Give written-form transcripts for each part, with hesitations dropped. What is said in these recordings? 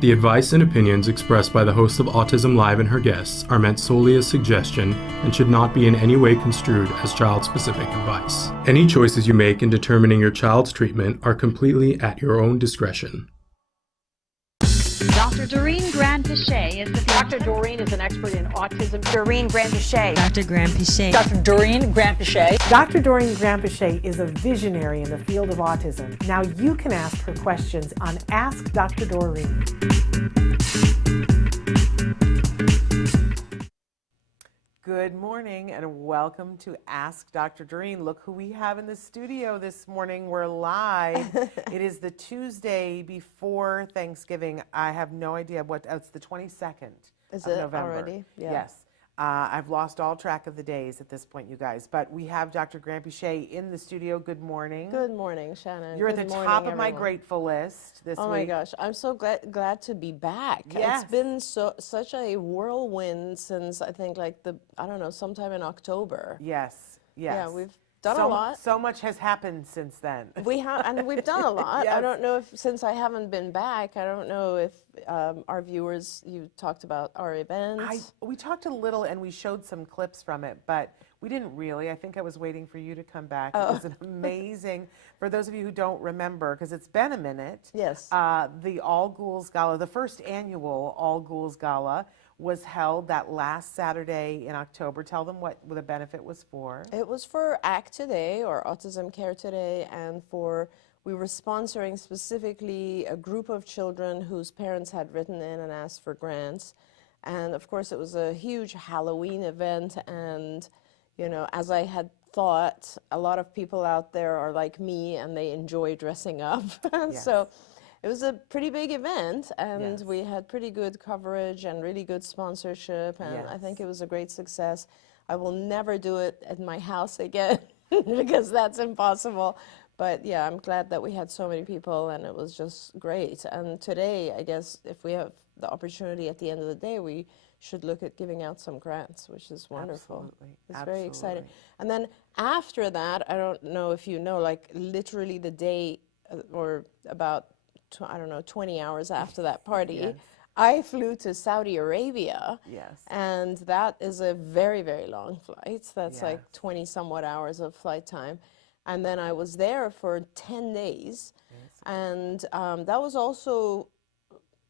The advice and opinions expressed by the host of Autism Live and her guests are meant solely as suggestion and should not be in any way construed as child-specific advice. Any choices you make in determining your child's treatment are completely at your own discretion. Dr. Doreen Granpeesheh is the Dr. Doreen is an expert in autism. Doreen Granpeesheh. Dr. Granpeesheh. Dr. Doreen Granpeesheh. Dr. Doreen Granpeesheh is a visionary in the field of autism. Now you can ask her questions on Ask Dr. Doreen. Good morning and welcome to Ask Dr. Doreen. Look who we have in the studio this morning. We're live. It is the Tuesday before Thanksgiving. I have no idea it's the 22nd Is of it November. already? Yeah. Yes. I've lost all track of the days at this point, you guys. But we have Dr. Granpeesheh in the studio. Good morning. Good morning, Shannon. You're Good at the morning, top of my everyone. grateful list this week. Oh my gosh, I'm so glad to be back. Yes. It's been such a whirlwind since I think sometime in October. Yes. Yeah, we've done a lot. So much has happened since then. We have, and we've done a lot. Yes. I don't know if, since I haven't been back, I don't know if our viewers, you talked about our events. We talked a little and we showed some clips from it, but we didn't really. I think I was waiting for you to come back. It was an amazing, for those of you who don't remember, because it's been a minute. Yes. The All Ghouls Gala, the first annual All Ghouls Gala, was held that last Saturday in October. Tell them what the benefit was for. It was for ACT Today, or Autism Care Today, and we were sponsoring specifically a group of children whose parents had written in and asked for grants. And of course it was a huge Halloween event, and as I had thought, a lot of people out there are like me and they enjoy dressing up. Yes. So it was a pretty big event, and Yes. we had pretty good coverage and really good sponsorship, and I think it was a great success. I will never do it at my house again because that's impossible. But yeah, I'm glad that we had so many people, and it was just great. And today, I guess, if we have the opportunity at the end of the day, we should look at giving out some grants, which is wonderful. Absolutely. It's very exciting. Absolutely. And then after that, I don't know if you know, like literally the day or about 20 hours after that party, Yes. I flew to Saudi Arabia. Yes. And that is a very, very long flight. That's like Yes. 20 somewhat hours of flight time. And then I was there for 10 days. Yes. And that was also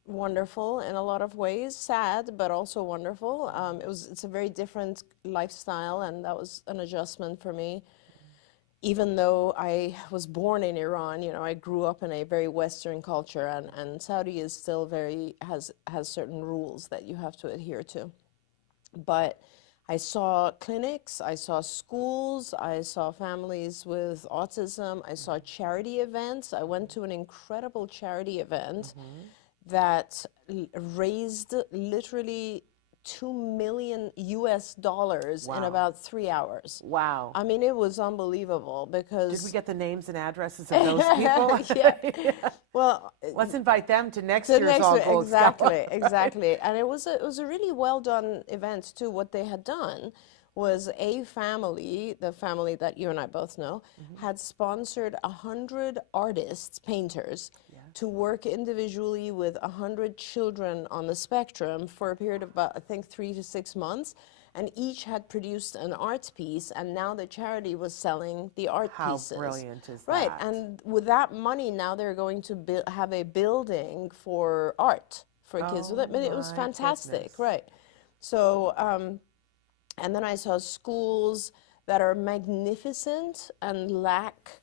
wonderful in a lot of ways, sad, but also wonderful. It's a very different lifestyle, and that was an adjustment for me. Even though I was born in Iran, I grew up in a very Western culture, and Saudi is still has certain rules that you have to adhere to. But I saw clinics, I saw schools, I saw families with autism, I saw charity events. I went to an incredible charity event that raised literally $2 million in about 3 hours. Wow. I mean, it was unbelievable because... Did we get the names and addresses of those people? Yeah. Well, let's invite them to next year's All Ghouls Gala. Exactly. And it was a really well done event too. What they had done was a family, the family that you and I both know, had sponsored 100 artists, painters, to work individually with 100 children on the spectrum for a period of about, I think, 3 to 6 months. And each had produced an art piece, and now the charity was selling the art pieces. How brilliant is that? Right, and with that money, now they're going to have a building for art for kids. I mean, it was fantastic, goodness. right? So, and then I saw schools that are magnificent and lack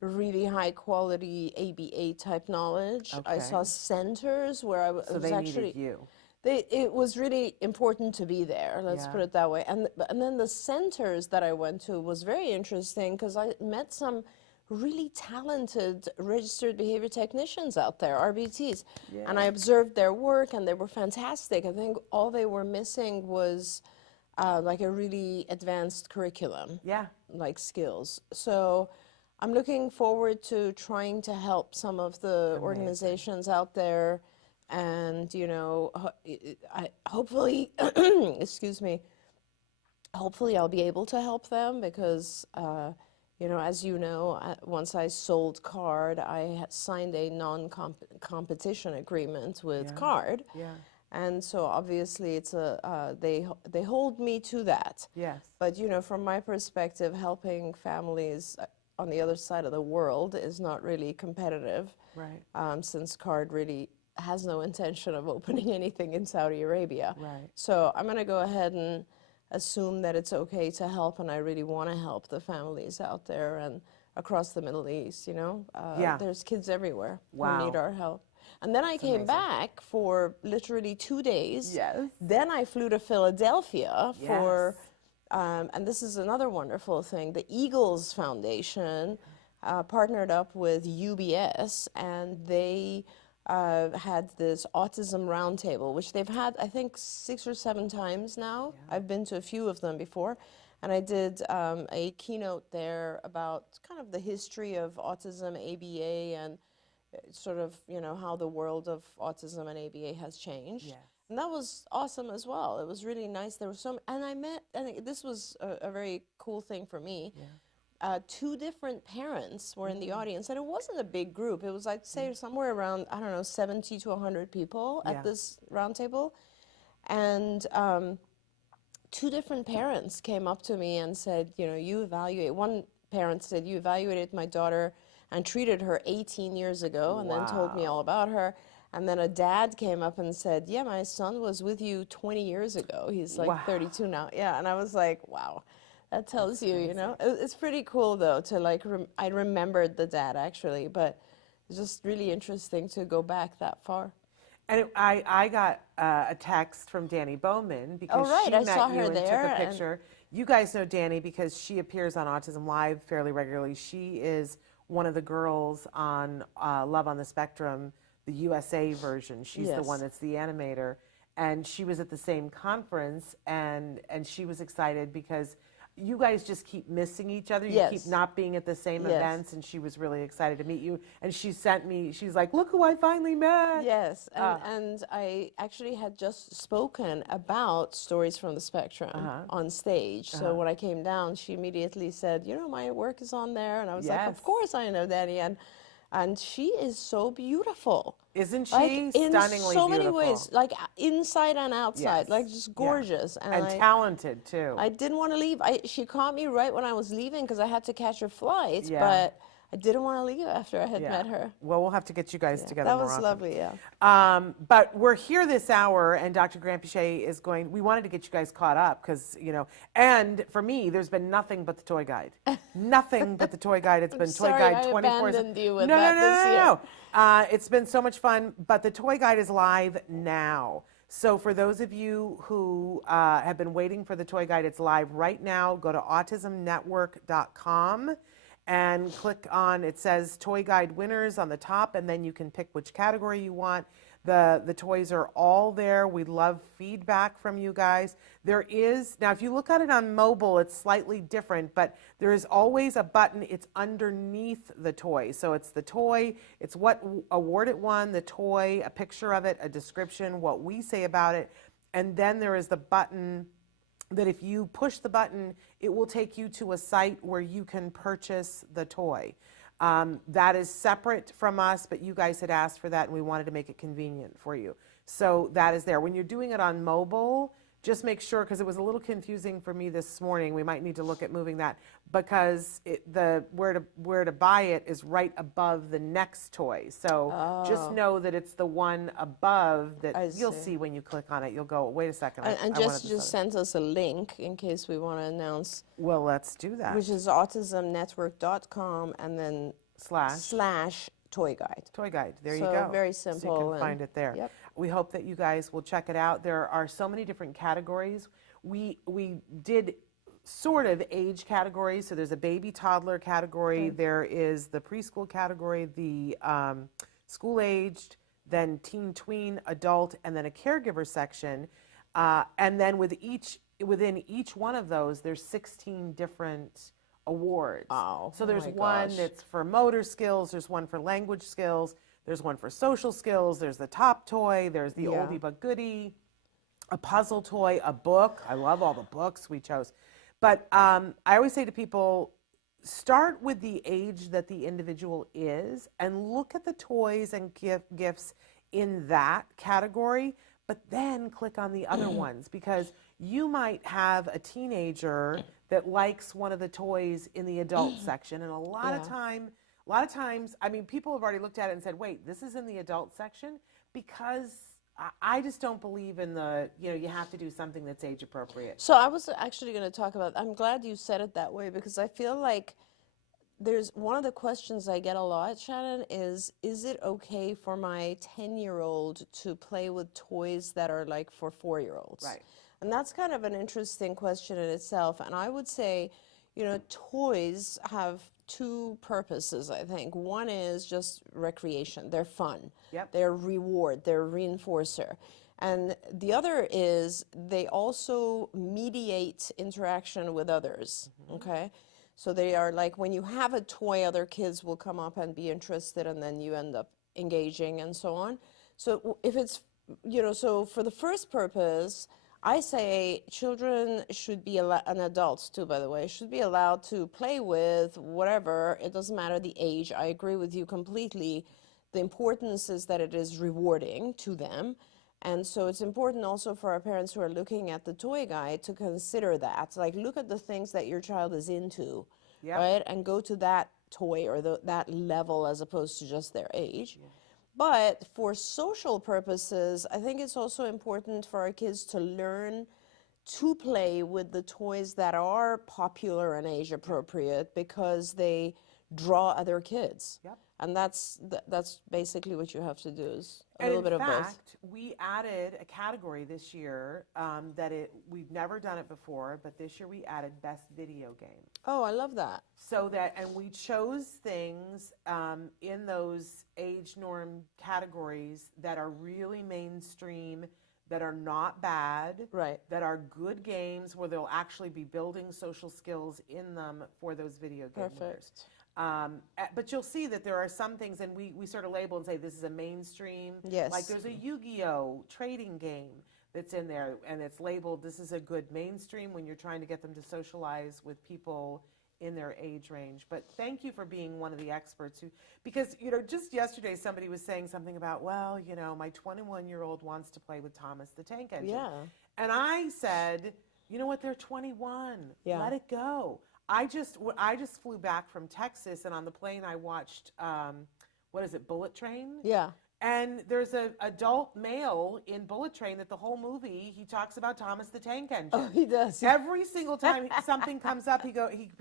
really high quality ABA type knowledge. I Okay. saw centers where I was So they actually... needed you. It was really important to be there, let's Yeah. put it that way. And then the centers that I went to was very interesting because I met some really talented registered behavior technicians out there, RBTs. And I observed their work, and they were fantastic. I think all they were missing was like a really advanced curriculum, Yeah. like skills. So I'm looking forward to trying to help some of the organizations out there. And, hopefully, excuse me, hopefully I'll be able to help them because, You know, as you know, once I sold Card, I signed a non-competition agreement with Card. Yeah. And so obviously it's they hold me to that. Yes. But you know, from my perspective, helping families on the other side of the world is not really competitive. Right. Since Card really has no intention of opening anything in Saudi Arabia. Right. So I'm going to go ahead and assume that it's okay to help, and I really want to help the families out there and across the Middle East, you know. Yeah. There's kids everywhere Wow. who need our help. And then I came back for literally 2 days. Yes. Then I flew to Philadelphia for, Yes. and this is another wonderful thing, the Eagles Foundation partnered up with UBS, and they had this autism roundtable, which they've had, I think, 6 or 7 times now. Yeah. I've been to a few of them before. And I did a keynote there about kind of the history of autism, ABA, and sort of, you know, how the world of autism and ABA has changed. Yes. And that was awesome as well. It was really nice. There were and I met, and this was a very cool thing for me. Yeah. 2 different parents were in the audience, and it wasn't a big group. It was, I'd say, somewhere around, I don't know, 70 to 100 people at this roundtable. And 2 different parents came up to me and said, you know, one parent said, you evaluated my daughter and treated her 18 years ago, and then told me all about her. And then a dad came up and said, yeah, my son was with you 20 years ago. He's like 32 now. Yeah, and I was like, wow. That tells you, you know. It's pretty cool, though, to like, I remembered the dad, actually, but it's just really interesting to go back that far. And I got a text from Danny Bowman because she I met saw you her and there, took a picture. You guys know Danny because she appears on Autism Live fairly regularly. She is one of the girls on Love on the Spectrum, the USA version. She's the one that's the animator. And she was at the same conference, and she was excited because you guys just keep missing each other. You keep not being at the same events, and she was really excited to meet you. And she sent me, she's like, look who I finally met. Yes, and I actually had just spoken about Stories from the Spectrum on stage. So when I came down, she immediately said, you know, my work is on there. And I was like, of course I know Danny. And she is so beautiful. Isn't she? Like, stunningly in so many beautiful. ways, like inside and outside, like just gorgeous. And talented, too. I didn't want to leave. She caught me right when I was leaving because I had to catch a flight, but I didn't want to leave after I had met her. Well, we'll have to get you guys together that more was often. lovely, yeah. But we're here this hour, and Dr. Granpeesheh is going, we wanted to get you guys caught up because, you know, and for me, there's been nothing but the toy guide. Nothing but the toy guide. It's been Toy Guide 24/7. I abandoned you with that this year. No. It's been so much fun, but the toy guide is live now. So for those of you who have been waiting for the toy guide, it's live right now. Go to autismnetwork.com. and click on, it says Toy Guide Winners on the top, and then you can pick which category you want. The toys are all there. We love feedback from you guys. There is, now if you look at it on mobile, it's slightly different, but there is always a button. It's underneath the toy. So it's the toy, it's what award it won, the toy, a picture of it, a description, what we say about it, and then there is the button that if you push the button, it will take you to a site where you can purchase the toy. That is separate from us, but you guys had asked for that, and we wanted to make it convenient for you. So that is there. When you're doing it on mobile, just make sure, because it was a little confusing for me this morning. We might need to look at moving that because where to buy it is right above the next toy. So just know that it's the one above that you'll see when you click on it. You'll go, wait a second. And just send us a link in case we want to announce. Well, let's do that. Which is autismnetwork.com and then slash toy guide. Toy guide. There you So go. very simple. So you can find it there. Yep. We hope that you guys will check it out. There are so many different categories. We did sort of age categories. So there's a baby toddler category. There is the preschool category, the school aged, then teen tween, adult, and then a caregiver section. And then within each one of those, there's 16 different awards. Oh, so there's my one gosh. that's for motor skills, there's one for language skills, there's one for social skills, there's the top toy, there's the oldie but goodie, a puzzle toy, a book. I love all the books we chose. But I always say to people, start with the age that the individual is and look at the toys and gifts in that category, but then click on the other ones, because you might have a teenager that likes one of the toys in the adult section, and a lot of times, I mean, people have already looked at it and said, wait, this is in the adult section, because I just don't believe in the, you have to do something that's age appropriate. So I was actually going to talk about, I'm glad you said it that way, because I feel like there's one of the questions I get a lot, Shannon, is it okay for my 10-year-old to play with toys that are like for 4-year-olds? Right. And that's kind of an interesting question in itself. And I would say, toys have two purposes, I think. One is just recreation. They're fun. Yep. They're reward. They're reinforcer. And the other is they also mediate interaction with others, okay? So they are like, when you have a toy, other kids will come up and be interested, and then you end up engaging and so on. So if it's, so for the first purpose, I say children should be allowed, and adults too, by the way, should be allowed to play with whatever. It doesn't matter the age. I agree with you completely. The importance is that it is rewarding to them. And so it's important also for our parents who are looking at the toy guide to consider that. Like, look at the things that your child is into, right? And go to that toy or that level as opposed to just their age. Yeah. But for social purposes, I think it's also important for our kids to learn to play with the toys that are popular and age appropriate, because they draw other kids. Yep. And that's basically what you have to do, is a little bit of both. In fact, we added a category this year we've never done it before, but this year we added best video game. Oh, I love that. So that, and we chose things in those age norm categories that are really mainstream, that are not bad, right, that are good games where they'll actually be building social skills in them for those video game winners. But you'll see that there are some things, and we sort of label and say this is a mainstream. Yes. Like there's a Yu-Gi-Oh! Trading game that's in there, and it's labeled this is a good mainstream when you're trying to get them to socialize with people in their age range. But thank you for being one of the experts because just yesterday somebody was saying something about, well, my 21-year-old wants to play with Thomas the Tank Engine. Yeah. And I said, you know what, they're 21. Yeah. Let it go. I just flew back from Texas, and on the plane I watched, Bullet Train? Yeah. And there's an adult male in Bullet Train that the whole movie, he talks about Thomas the Tank Engine. Oh, he does. Every single time something comes up, he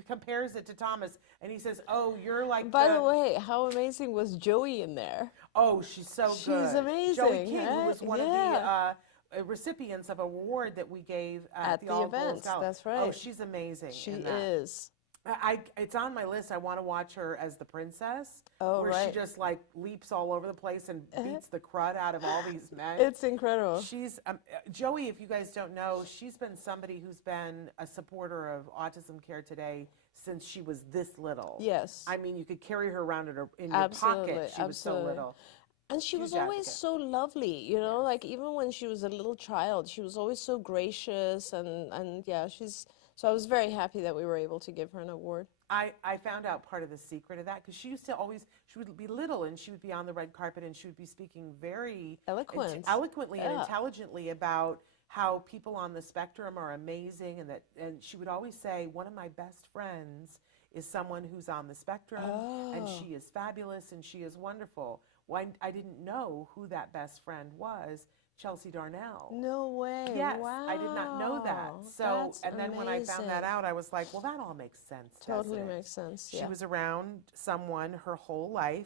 compares it to Thomas, and he says, oh, you're like By the way, how amazing was Joey in there? Oh, she's so good. She's amazing. Joey King, right? who was one of the recipients of an award that we gave at the event. That's right. Oh, she's amazing. She is. It's on my list. I want to watch her as the princess, where she just like leaps all over the place and beats the crud out of all these men. It's incredible. She's Joey. If you guys don't know, she's been somebody who's been a supporter of Autism Care Today since she was this little. Yes. I mean, you could carry her around in your pocket. She was so little. And she was always so lovely, like even when she was a little child, she was always so gracious and yeah, so I was very happy that we were able to give her an award. I found out part of the secret of that, because she would be little and she would be on the red carpet and she would be speaking very eloquently and intelligently about how people on the spectrum are amazing, and she would always say, one of my best friends is someone who's on the spectrum, and she is fabulous and she is wonderful. Well, I didn't know who that best friend was. Chelsea Darnell. No way. Yes, wow. I did not know that. So, that's and then amazing. when I found that out, I was like, well, that all makes sense. Totally makes sense. She was around someone her whole life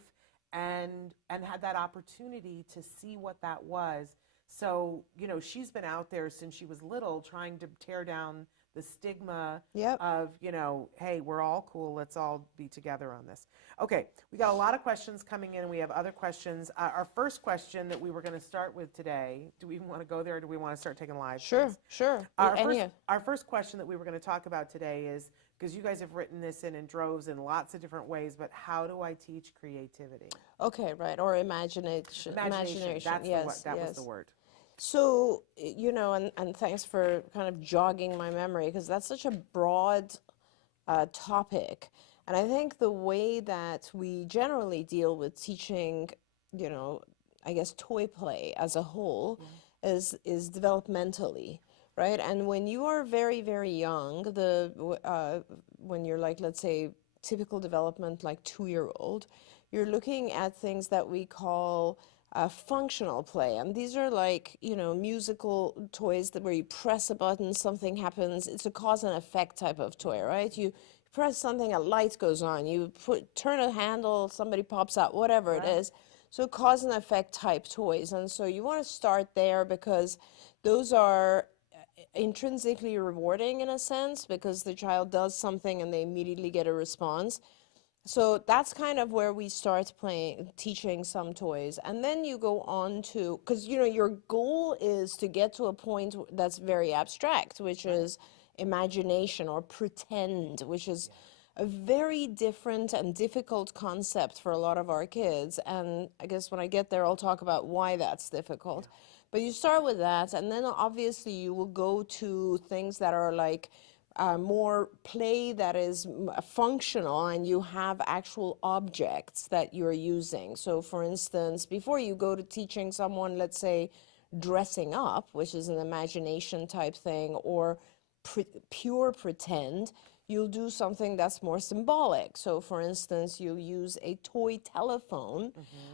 and had that opportunity to see what that was. So, she's been out there since she was little trying to tear down the stigma of, hey, we're all cool. Let's all be together on this. Okay, we got a lot of questions coming in. We have other questions. Our first question that we were going to start with today, do we even want to go there, or do we want to start taking live? Sure. Our first question that we were going to talk about today is, because you guys have written this in droves in lots of different ways, but how do I teach creativity? Okay, right, or imagination. That's that was the word. So, and thanks for kind of jogging my memory, because that's such a broad topic. And I think the way that we generally deal with teaching, I guess toy play as a whole is developmentally, right? And when you are very, very young, when you're like, let's say, typical development, like 2-year-old, you're looking at things that we call functional play. And these are like, musical toys where you press a button, something happens. It's a cause and effect type of toy, right? You press something, a light goes on. You turn a handle, somebody pops out, whatever it is. So cause and effect type toys. And so you want to start there because those are intrinsically rewarding in a sense because the child does something and they immediately get a response. So that's kind of where we start teaching some toys. And then you go on to, because your goal is to get to a point that's very abstract, which is imagination or pretend, which is a very different and difficult concept for a lot of our kids. And I guess when I get there, I'll talk about why that's difficult. But you start with that, and then obviously you will go to things that are like more play that is functional, and you have actual objects that you're using. So for instance, before you go to teaching someone, let's say, dressing up, which is an imagination type thing, or pure pretend, you'll do something that's more symbolic. So for instance, you'll use a toy telephone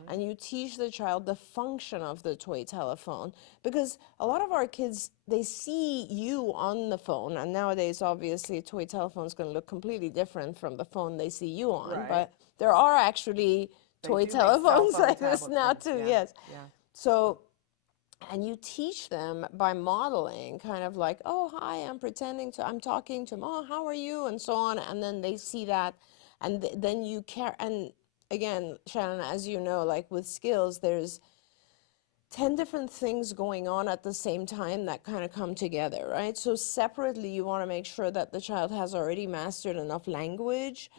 and you teach the child the function of the toy telephone. Because a lot of our kids, they see you on the phone, and nowadays obviously a toy telephone is going to look completely different from the phone they see you on, but there are actually toy telephones like this now too, yes. So, and you teach them by modeling, kind of like, oh, hi, I'm talking to them, oh, how are you, and so on, and then they see that, and then you care. And again, Shannon, as you know, like with skills, there's 10 different things going on at the same time that kind of come together, right? So separately, you want to make sure that the child has already mastered enough language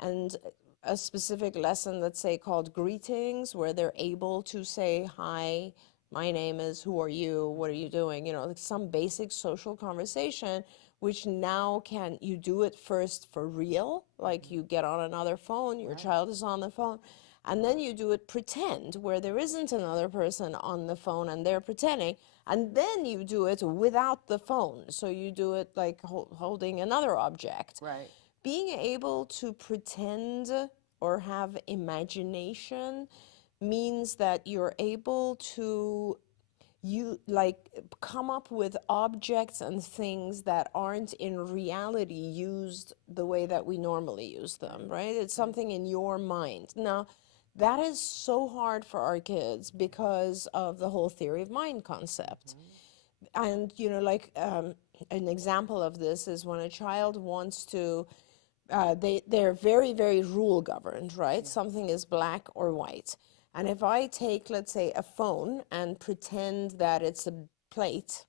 and a specific lesson, let's say, called greetings, where they're able to say, hi, my name is, who are you, what are you doing, like some basic social conversation, which now you do it first for real, like you get on another phone, your child is on the phone, and then you do it pretend, where there isn't another person on the phone and they're pretending, and then you do it without the phone, so you do it like holding another object. Right. Being able to pretend or have imagination means that you're able to come up with objects and things that aren't in reality used the way that we normally use them, right? It's something in your mind. Now, that is so hard for our kids because of the whole theory of mind concept. And, an example of this is when a child wants to, they're very, very rule governed, right? Something is black or white. And if I take, let's say, a phone and pretend that it's a plate,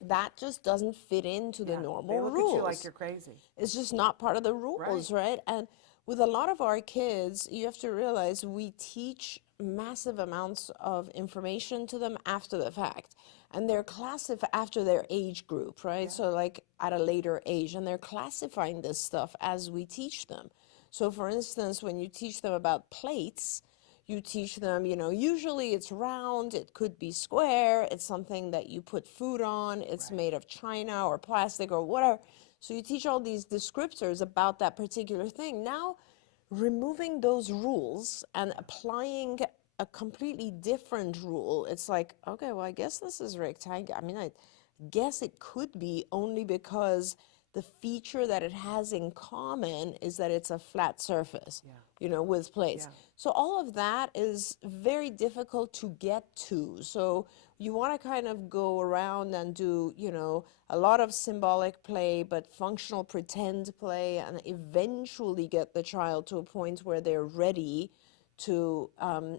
that just doesn't fit into the normal rules. They look at you like you're crazy. It's just not part of the rules, right? And with a lot of our kids, you have to realize we teach massive amounts of information to them after the fact. And they're classified after their age group, right? So like at a later age, and they're classifying this stuff as we teach them. So for instance, when you teach them about plates, you teach them, usually it's round, it could be square, it's something that you put food on, it's made of china or plastic or whatever. So you teach all these descriptors about that particular thing. Now, removing those rules and applying a completely different rule, it's like, okay, well, I guess this is rectangular. I mean, I guess it could be only because the feature that it has in common is that it's a flat surface, with plates. So all of that is very difficult to get to. So you want to kind of go around and do, a lot of symbolic play, but functional pretend play, and eventually get the child to a point where they're ready to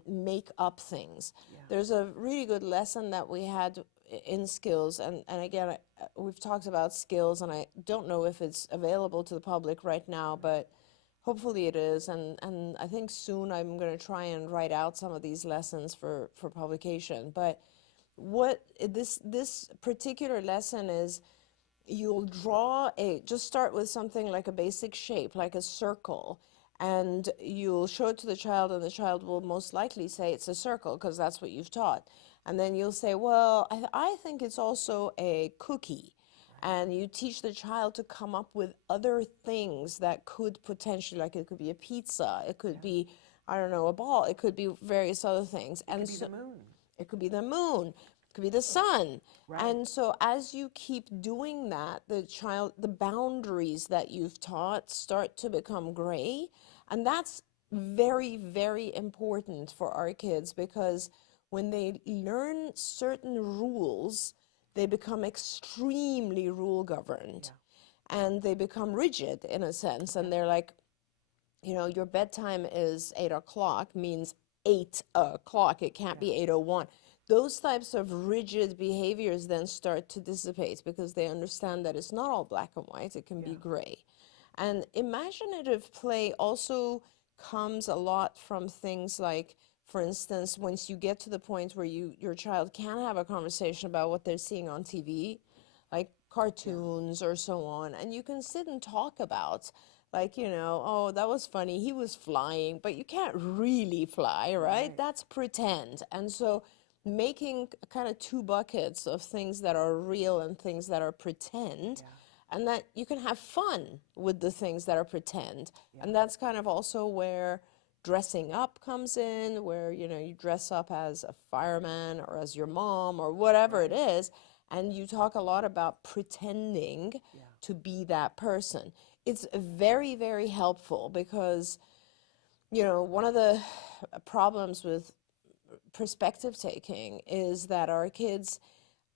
make up things. There's a really good lesson that we had in skills, and again, we've talked about skills, and I don't know if it's available to the public right now, but hopefully it is, and I think soon I'm going to try and write out some of these lessons for publication. But what this particular lesson is you'll just start with something like a basic shape, like a circle, and you'll show it to the child, and the child will most likely say it's a circle because that's what you've taught. And then you'll say, well, I think it's also a cookie. And you teach the child to come up with other things that could potentially, like it could be a pizza, it could be, I don't know, a ball, it could be various other things. It could be the moon. It could be the moon, it could be the sun. Right. And so as you keep doing that, the boundaries that you've taught start to become gray. And that's very, very important for our kids, because when they learn certain rules, they become extremely rule governed, and they become rigid in a sense. And they're like, you know, your bedtime is 8 o'clock means 8 o'clock. It can't be 8:01. Those types of rigid behaviors then start to dissipate because they understand that it's not all black and white, it can be gray. And imaginative play also comes a lot from things like, for instance, once you get to the point where your child can have a conversation about what they're seeing on TV, like cartoons or so on, and you can sit and talk about, like, you know, oh, that was funny, he was flying, but you can't really fly, right? That's pretend. And so making kind of two buckets of things that are real and things that are pretend, and that you can have fun with the things that are pretend. And that's kind of also where dressing up comes in, where, you know, you dress up as a fireman or as your mom or whatever it is, and you talk a lot about pretending to be that person. It's very, very helpful because, you know, one of the problems with perspective taking is that our kids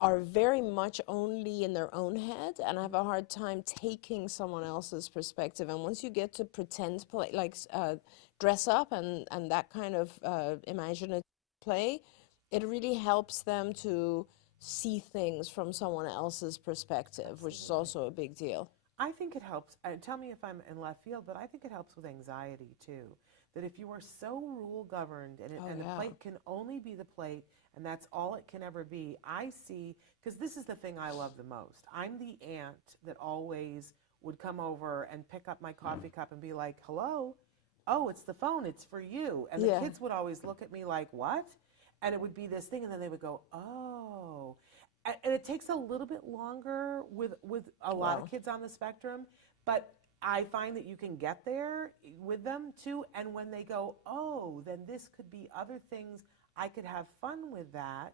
are very much only in their own head and have a hard time taking someone else's perspective. And once you get to pretend play, like dress up and that kind of imaginative play, it really helps them to see things from someone else's perspective, which is also a big deal. I think it helps. Tell me if I'm in left field, but I think it helps with anxiety too. That if you are so rule governed and the plate can only be the plate and that's all it can ever be, I see, because this is the thing I love the most. I'm the aunt that always would come over and pick up my coffee cup and be like, hello, oh, it's the phone, it's for you. And the kids would always look at me like, what? And it would be this thing, and then they would go, oh. And it takes a little bit longer with a lot of kids on the spectrum, but I find that you can get there with them too. And when they go, oh, then this could be other things, I could have fun with that.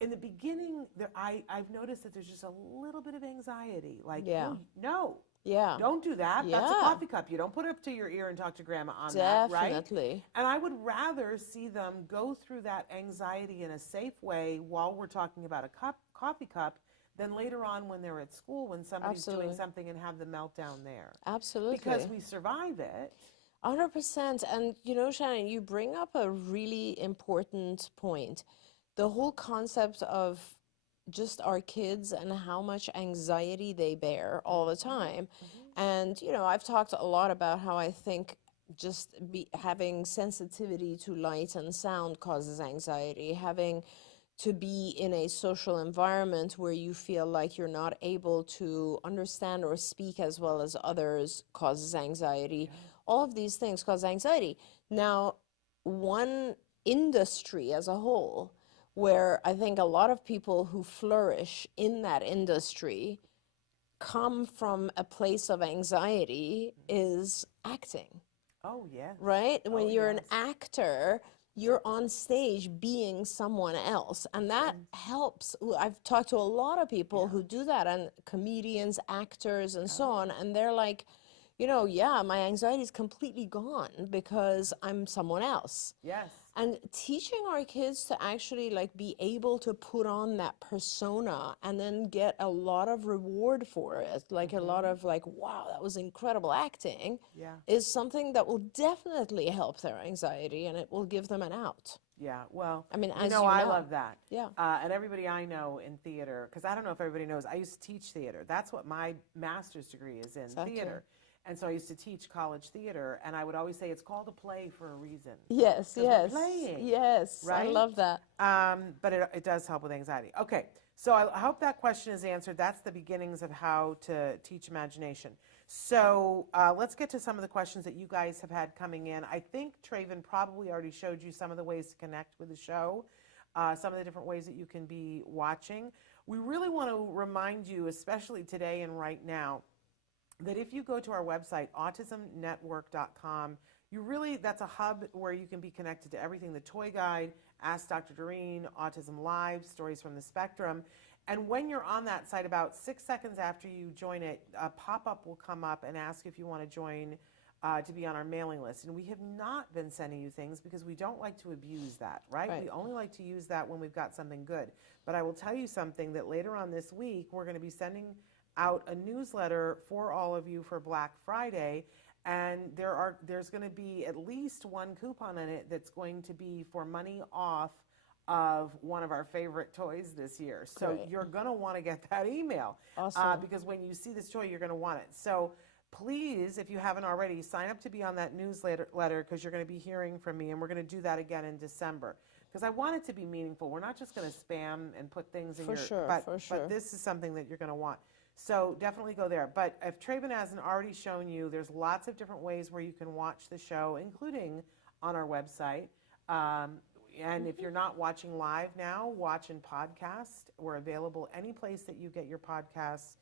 In the beginning, I've noticed that there's just a little bit of anxiety. Like, oh, no, don't do that. That's a coffee cup. You don't put it up to your ear and talk to grandma on that, right? Definitely. And I would rather see them go through that anxiety in a safe way while we're talking about a coffee cup than later on when they're at school, when somebody's doing something, and have the meltdown there. Absolutely. Because we survive it. 100%. And, you know, Shannon, you bring up a really important point. The whole concept of just our kids and how much anxiety they bear all the time. And, you know, I've talked a lot about how I think just having sensitivity to light and sound causes anxiety. Having to be in a social environment where you feel like you're not able to understand or speak as well as others causes anxiety. All of these things cause anxiety. Now, one industry as a whole, where I think a lot of people who flourish in that industry come from a place of anxiety, is acting. Oh, yes. Right? When you're an actor, you're on stage being someone else, and that helps. I've talked to a lot of people who do that, and comedians, actors, and so on, and they're like, you know, my anxiety is completely gone because I'm someone else. Yes. And teaching our kids to actually like be able to put on that persona and then get a lot of reward for it, like a lot of like, wow, that was incredible acting, is something that will definitely help their anxiety, and it will give them an out. Yeah, well, I mean, you as know, you I know. love that. Yeah. And everybody I know in theater, because I don't know if everybody knows, I used to teach theater. That's what my master's degree is in, theater. And so I used to teach college theater, and I would always say it's called a play for a reason. Yes, yes. We're playing, yes, right? I love that. But it does help with anxiety. Okay, So I hope that question is answered. That's the beginnings of how to teach imagination. So let's get to some of the questions that you guys have had coming in. I think Traven probably already showed you some of the ways to connect with the show, some of the different ways that you can be watching. We really want to remind you, especially today and right now, that if you go to our website, autismnetwork.com, that's a hub where you can be connected to everything, the toy guide, Ask Dr. Doreen, Autism Live, Stories from the Spectrum. And when you're on that site, about 6 seconds after you join it, a pop-up will come up and ask if you want to join to be on our mailing list. And we have not been sending you things because we don't like to abuse that, right? We only like to use that when we've got something good. But I will tell you something, that later on this week, we're going to be sending out a newsletter for all of you for Black Friday. And there's going to be at least one coupon in it that's going to be for money off of one of our favorite toys this year. So you're going to want to get that email. Awesome. Because when you see this toy, you're going to want it. So please, if you haven't already, sign up to be on that newsletter because you're going to be hearing from me, and we're going to do that again in December. Because I want it to be meaningful. We're not just going to spam and put things in but this is something that you're going to want. So definitely go there. But if Traven hasn't already shown you, there's lots of different ways where you can watch the show, including on our website. And if you're not watching live now, watch in podcast. We're available any place that you get your podcasts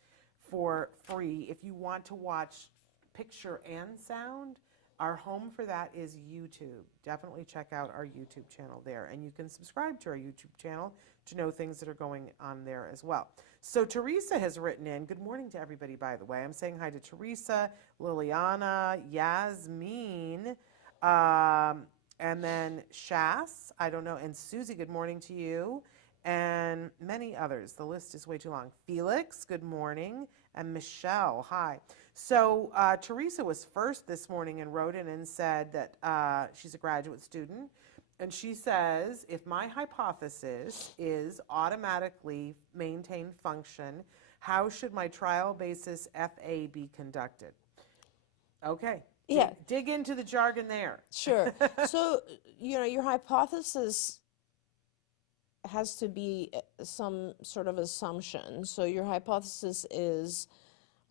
for free. If you want to watch picture and sound, our home for that is YouTube. Definitely check out our YouTube channel there. And you can subscribe to our YouTube channel to know things that are going on there as well. So Teresa has written in, good morning to everybody, by the way. I'm saying hi to Teresa, Liliana, Yasmin, and then Shas, I don't know, and Susie, good morning to you, and many others. The list is way too long. Felix, good morning, and Michelle, hi. So Teresa was first this morning and wrote in and said that she's a graduate student, and she says, if my hypothesis is automatically maintain function, how should my trial basis FA be conducted? Okay. Yeah. Dig into the jargon there. Sure. So, your hypothesis has to be some sort of assumption. So your hypothesis is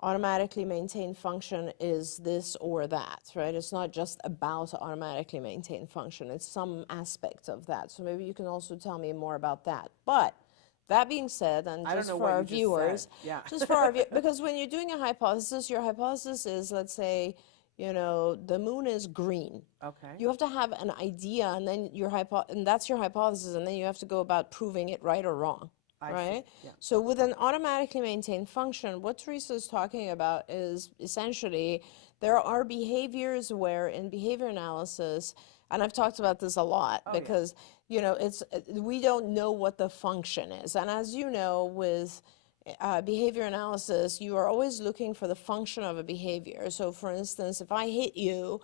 automatically maintain function is this or that, right? It's not just about automatically maintain function. It's some aspect of that. So maybe you can also tell me more about that. But that being said, and just for our viewers, just for our because when you're doing a hypothesis, your hypothesis is, let's say, the moon is green. Okay. You have to have an idea, and then and that's your hypothesis, and then you have to go about proving it right or wrong. Right? Yeah. So with an automatically maintained function, what Teresa is talking about is essentially there are behaviors where in behavior analysis, and I've talked about this a lot because, we don't know what the function is. And as you know, with behavior analysis, you are always looking for the function of a behavior. So for instance, if I hit you,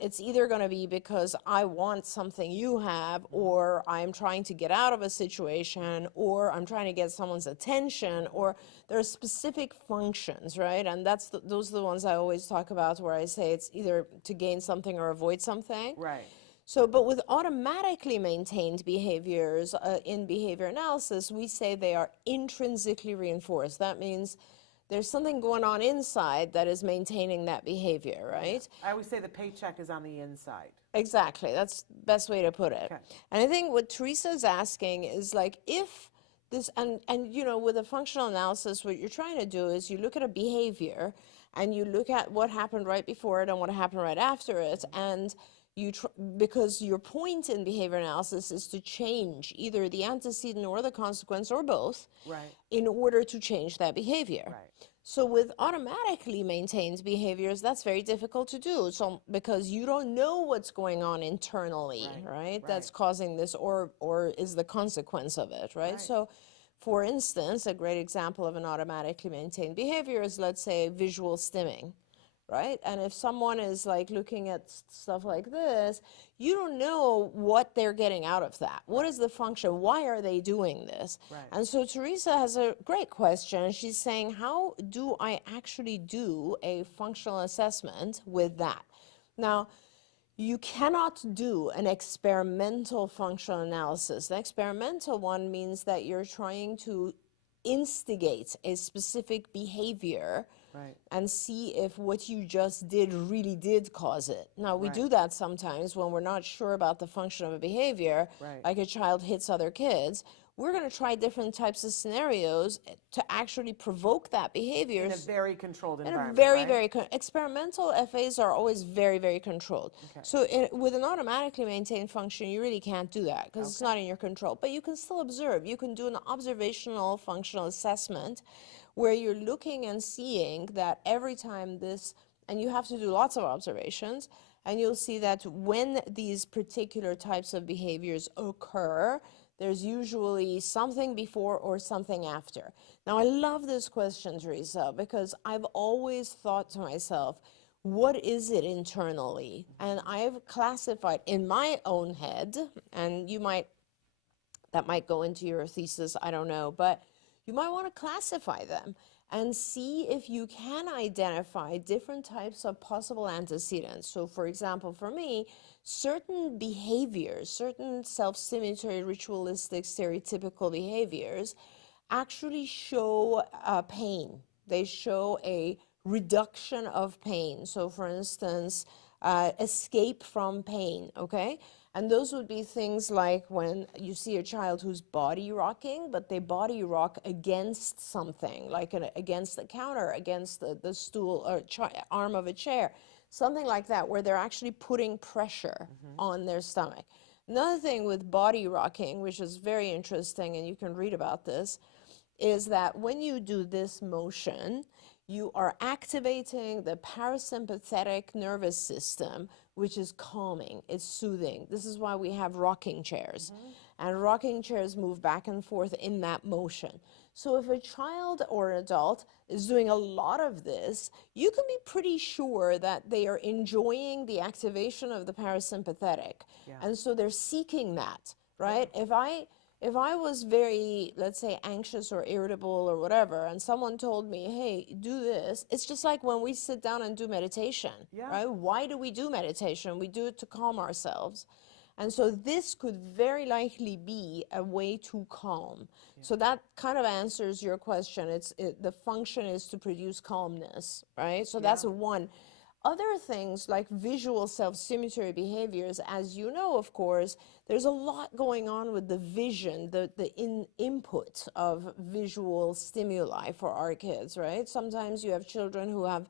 it's either going to be because I want something you have, or I'm trying to get out of a situation, or I'm trying to get someone's attention, or there are specific functions, right? And those are the ones I always talk about, where I say it's either to gain something or avoid something. Right. So, but with automatically maintained behaviors in behavior analysis, we say they are intrinsically reinforced. That means there's something going on inside that is maintaining that behavior, right? I always say the paycheck is on the inside. Exactly. That's the best way to put it. Okay. And I think what Teresa's asking is like, if this, and with a functional analysis, what you're trying to do is you look at a behavior and you look at what happened right before it and what happened right after it, and because your point in behavior analysis is to change either the antecedent or the consequence or both, right, in order to change that behavior. Right. So with automatically maintained behaviors, that's very difficult to do. So because you don't know what's going on internally, right? That's causing this or is the consequence of it, right? So for instance, a great example of an automatically maintained behavior is, let's say, visual stimming. Right? And if someone is like looking at stuff like this, you don't know what they're getting out of that. What is the function? Why are they doing this? Right. And so Teresa has a great question. She's saying, how do I actually do a functional assessment with that? Now, you cannot do an experimental functional analysis. The experimental one means that you're trying to instigate a specific behavior Right. and see if what you just did really did cause it. Now, we Right. do that sometimes when we're not sure about the function of a behavior, Right. like a child hits other kids. We're going to try different types of scenarios to actually provoke that behavior. In a very controlled In environment, a very, right? very experimental FAs are always very, very controlled. Okay. So with an automatically maintained function, you really can't do that because it's not in your control. But you can still observe. You can do an observational functional assessment where you're looking and seeing that every time this, and you have to do lots of observations, and you'll see that when these particular types of behaviors occur, there's usually something before or something after. Now, I love this question, Teresa, because I've always thought to myself, what is it internally? And I've classified in my own head, and that might go into your thesis, I don't know, but you might want to classify them and see if you can identify different types of possible antecedents. So for example, for me, certain behaviors, certain self-stimulatory, ritualistic, stereotypical behaviors actually show pain. They show a reduction of pain. So for instance, escape from pain, okay? And those would be things like when you see a child who's body rocking, but they body rock against something, like against the counter, against the stool or arm of a chair, something like that, where they're actually putting pressure on their stomach. Another thing with body rocking, which is very interesting, and you can read about this, is that when you do this motion, you are activating the parasympathetic nervous system, which is calming, it's soothing. This is why we have rocking chairs. And rocking chairs move back and forth in that motion. So if a child or an adult is doing a lot of this, you can be pretty sure that they are enjoying the activation of the parasympathetic. Yeah. And so they're seeking that, right? If I was very, let's say, anxious or irritable or whatever, and someone told me, hey, do this, it's just like when we sit down and do meditation, right? Why do we do meditation? We do it to calm ourselves. And so this could very likely be a way to calm. So that kind of answers your question. The function is to produce calmness, right? So that's one. Other things like visual self-stimulatory behaviors, as you know, of course, there's a lot going on with the vision, the input of visual stimuli for our kids, right? Sometimes you have children who have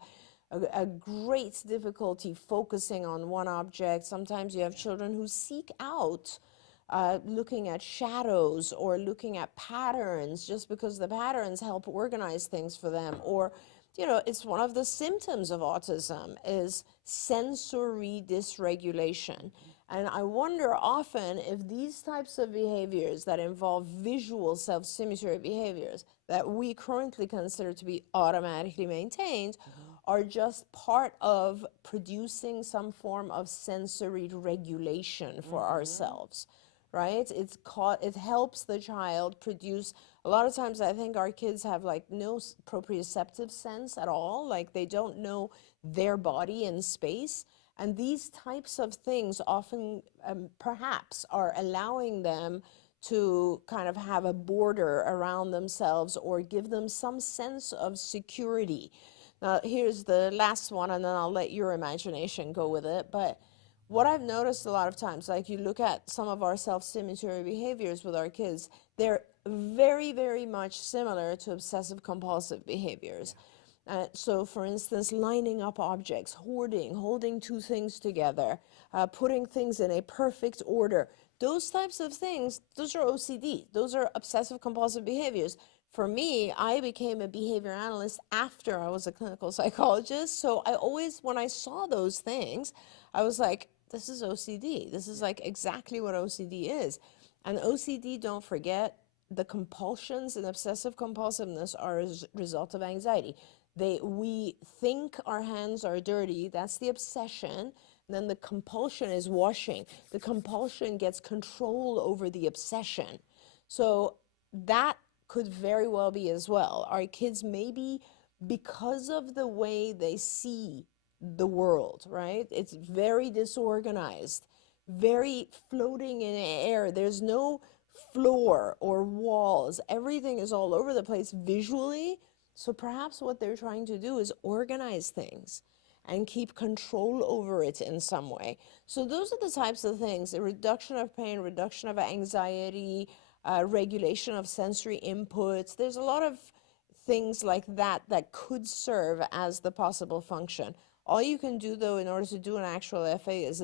a great difficulty focusing on one object. Sometimes you have children who seek out looking at shadows or looking at patterns just because the patterns help organize things for them. Or you know, it's one of the symptoms of autism is sensory dysregulation. And I wonder often if these types of behaviors that involve visual self-stimulatory behaviors that we currently consider to be automatically maintained are just part of producing some form of sensory regulation for ourselves, right? It helps the child produce. A lot of times I think our kids have like no proprioceptive sense at all, like they don't know their body in space. And these types of things often perhaps are allowing them to kind of have a border around themselves or give them some sense of security. Now, here's the last one, and then I'll let your imagination go with it. But what I've noticed a lot of times, like you look at some of our self-stimulatory behaviors with our kids, they're very, very much similar to obsessive compulsive behaviors. So for instance, lining up objects, hoarding, holding two things together, putting things in a perfect order. Those types of things, those are OCD. Those are obsessive compulsive behaviors. For me, I became a behavior analyst after I was a clinical psychologist. So I always, when I saw those things, I was like, this is OCD. This is like exactly what OCD is. And OCD, don't forget, the compulsions in obsessive compulsiveness are a result of anxiety. We think our hands are dirty, that's the obsession, and then the compulsion is washing. The compulsion gets control over the obsession. So that could very well be as well. Our kids maybe, because of the way they see the world, right? It's very disorganized, very floating in air. There's no floor or walls. Everything is all over the place visually. So perhaps what they're trying to do is organize things and keep control over it in some way. So those are the types of things: a reduction of pain, reduction of anxiety, regulation of sensory inputs. There's a lot of things like that that could serve as the possible function. All you can do, though, in order to do an actual FA is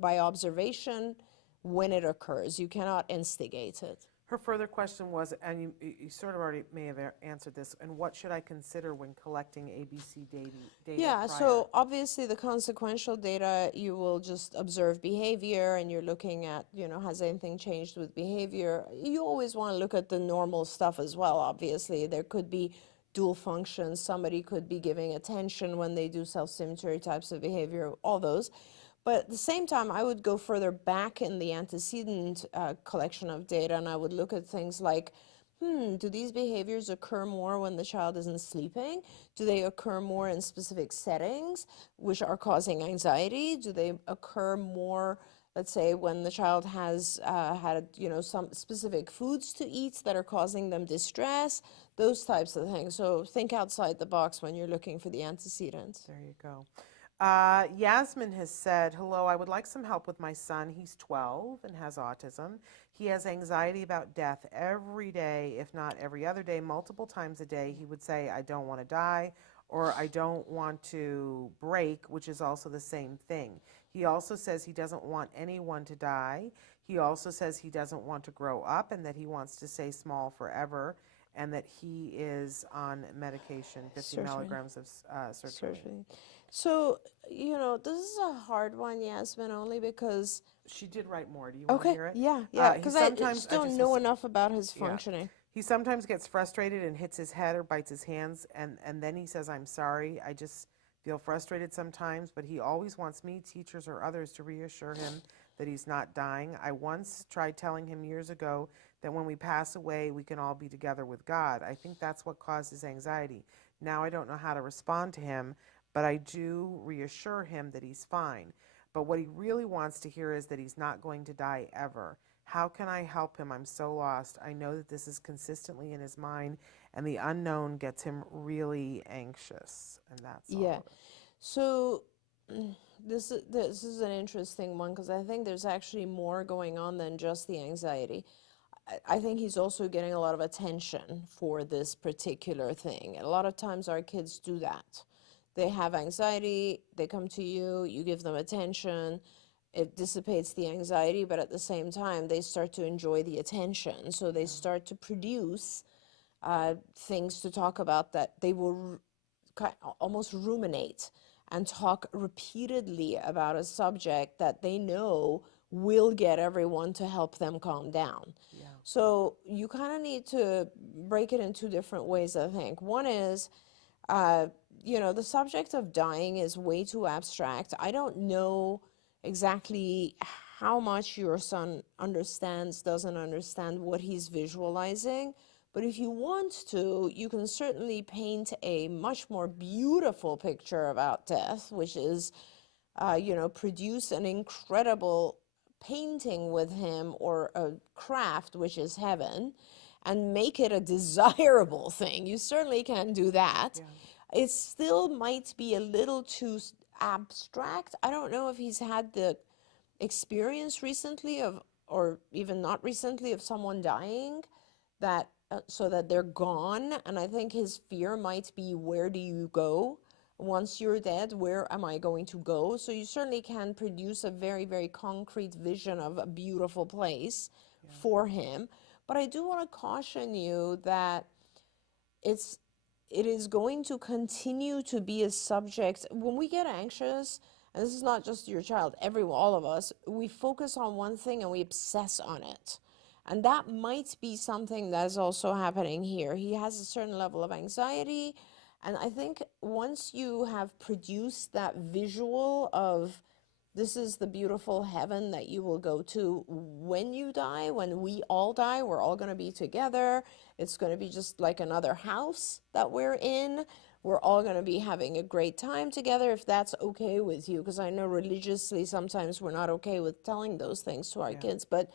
by observation when it occurs. You cannot instigate it. Her further question was, and you sort of already may have answered this, and what should I consider when collecting ABC data? Yeah, prior? so obviously the consequential data, you will just observe behavior and you're looking at, has anything changed with behavior? You always want to look at the normal stuff as well, obviously. There could be dual functions. Somebody could be giving attention when they do self-stimulatory types of behavior, all those. But at the same time, I would go further back in the antecedent collection of data, and I would look at things like, do these behaviors occur more when the child isn't sleeping? Do they occur more in specific settings which are causing anxiety? Do they occur more, let's say, when the child has had, some specific foods to eat that are causing them distress? Those types of things. So think outside the box when you're looking for the antecedents. There you go. Yasmin has said, hello, I would like some help with my son. He's 12 and has autism. He has anxiety about death every day, if not every other day, multiple times a day. He would say, I don't want to die, or I don't want to break, which is also the same thing. He also says he doesn't want anyone to die. He also says he doesn't want to grow up and that he wants to stay small forever, and that he is on medication, 50 milligrams of sertraline. So, this is a hard one, Yasmin, only because... She did write more. Do you want to hear it? Yeah, because I just don't know enough about his functioning. He sometimes gets frustrated and hits his head or bites his hands, and then he says, I'm sorry, I just feel frustrated sometimes, but he always wants me, teachers, or others to reassure him that he's not dying. I once tried telling him years ago that when we pass away, we can all be together with God. I think that's what caused his anxiety. Now I don't know how to respond to him, but I do reassure him that he's fine. But what he really wants to hear is that he's not going to die ever. How can I help him? I'm so lost. I know that this is consistently in his mind, and the unknown gets him really anxious. And that's all. Yeah. So this is an interesting one, because I think there's actually more going on than just the anxiety. I think he's also getting a lot of attention for this particular thing. And a lot of times our kids do that. They have anxiety, they come to you, you give them attention, it dissipates the anxiety, but at the same time, they start to enjoy the attention. So they start to produce things to talk about that they will almost ruminate and talk repeatedly about a subject that they know will get everyone to help them calm down. Yeah. So you kind of need to break it in two different ways, I think. One is, the subject of dying is way too abstract. I don't know exactly how much your son understands, doesn't understand what he's visualizing, but if you want to, you can certainly paint a much more beautiful picture about death, which is, produce an incredible painting with him, or a craft, which is heaven, and make it a desirable thing. You certainly can do that. Yeah. It still might be a little too abstract. I don't know if he's had the experience recently or even not recently, of someone dying that so that they're gone. And I think his fear might be, where do you go? Once you're dead, where am I going to go? So you certainly can produce a very, very concrete vision of a beautiful place for him. But I do want to caution you that it is going to continue to be a subject. When we get anxious, and this is not just your child, all of us, we focus on one thing and we obsess on it. And that might be something that is also happening here. He has a certain level of anxiety. And I think once you have produced that visual of, this is the beautiful heaven that you will go to when you die, when we all die, we're all going to be together. It's going to be just like another house that we're in. we're all going to be having a great time together if that's okay with you. Because I know religiously sometimes we're not okay with telling those things to our kids, but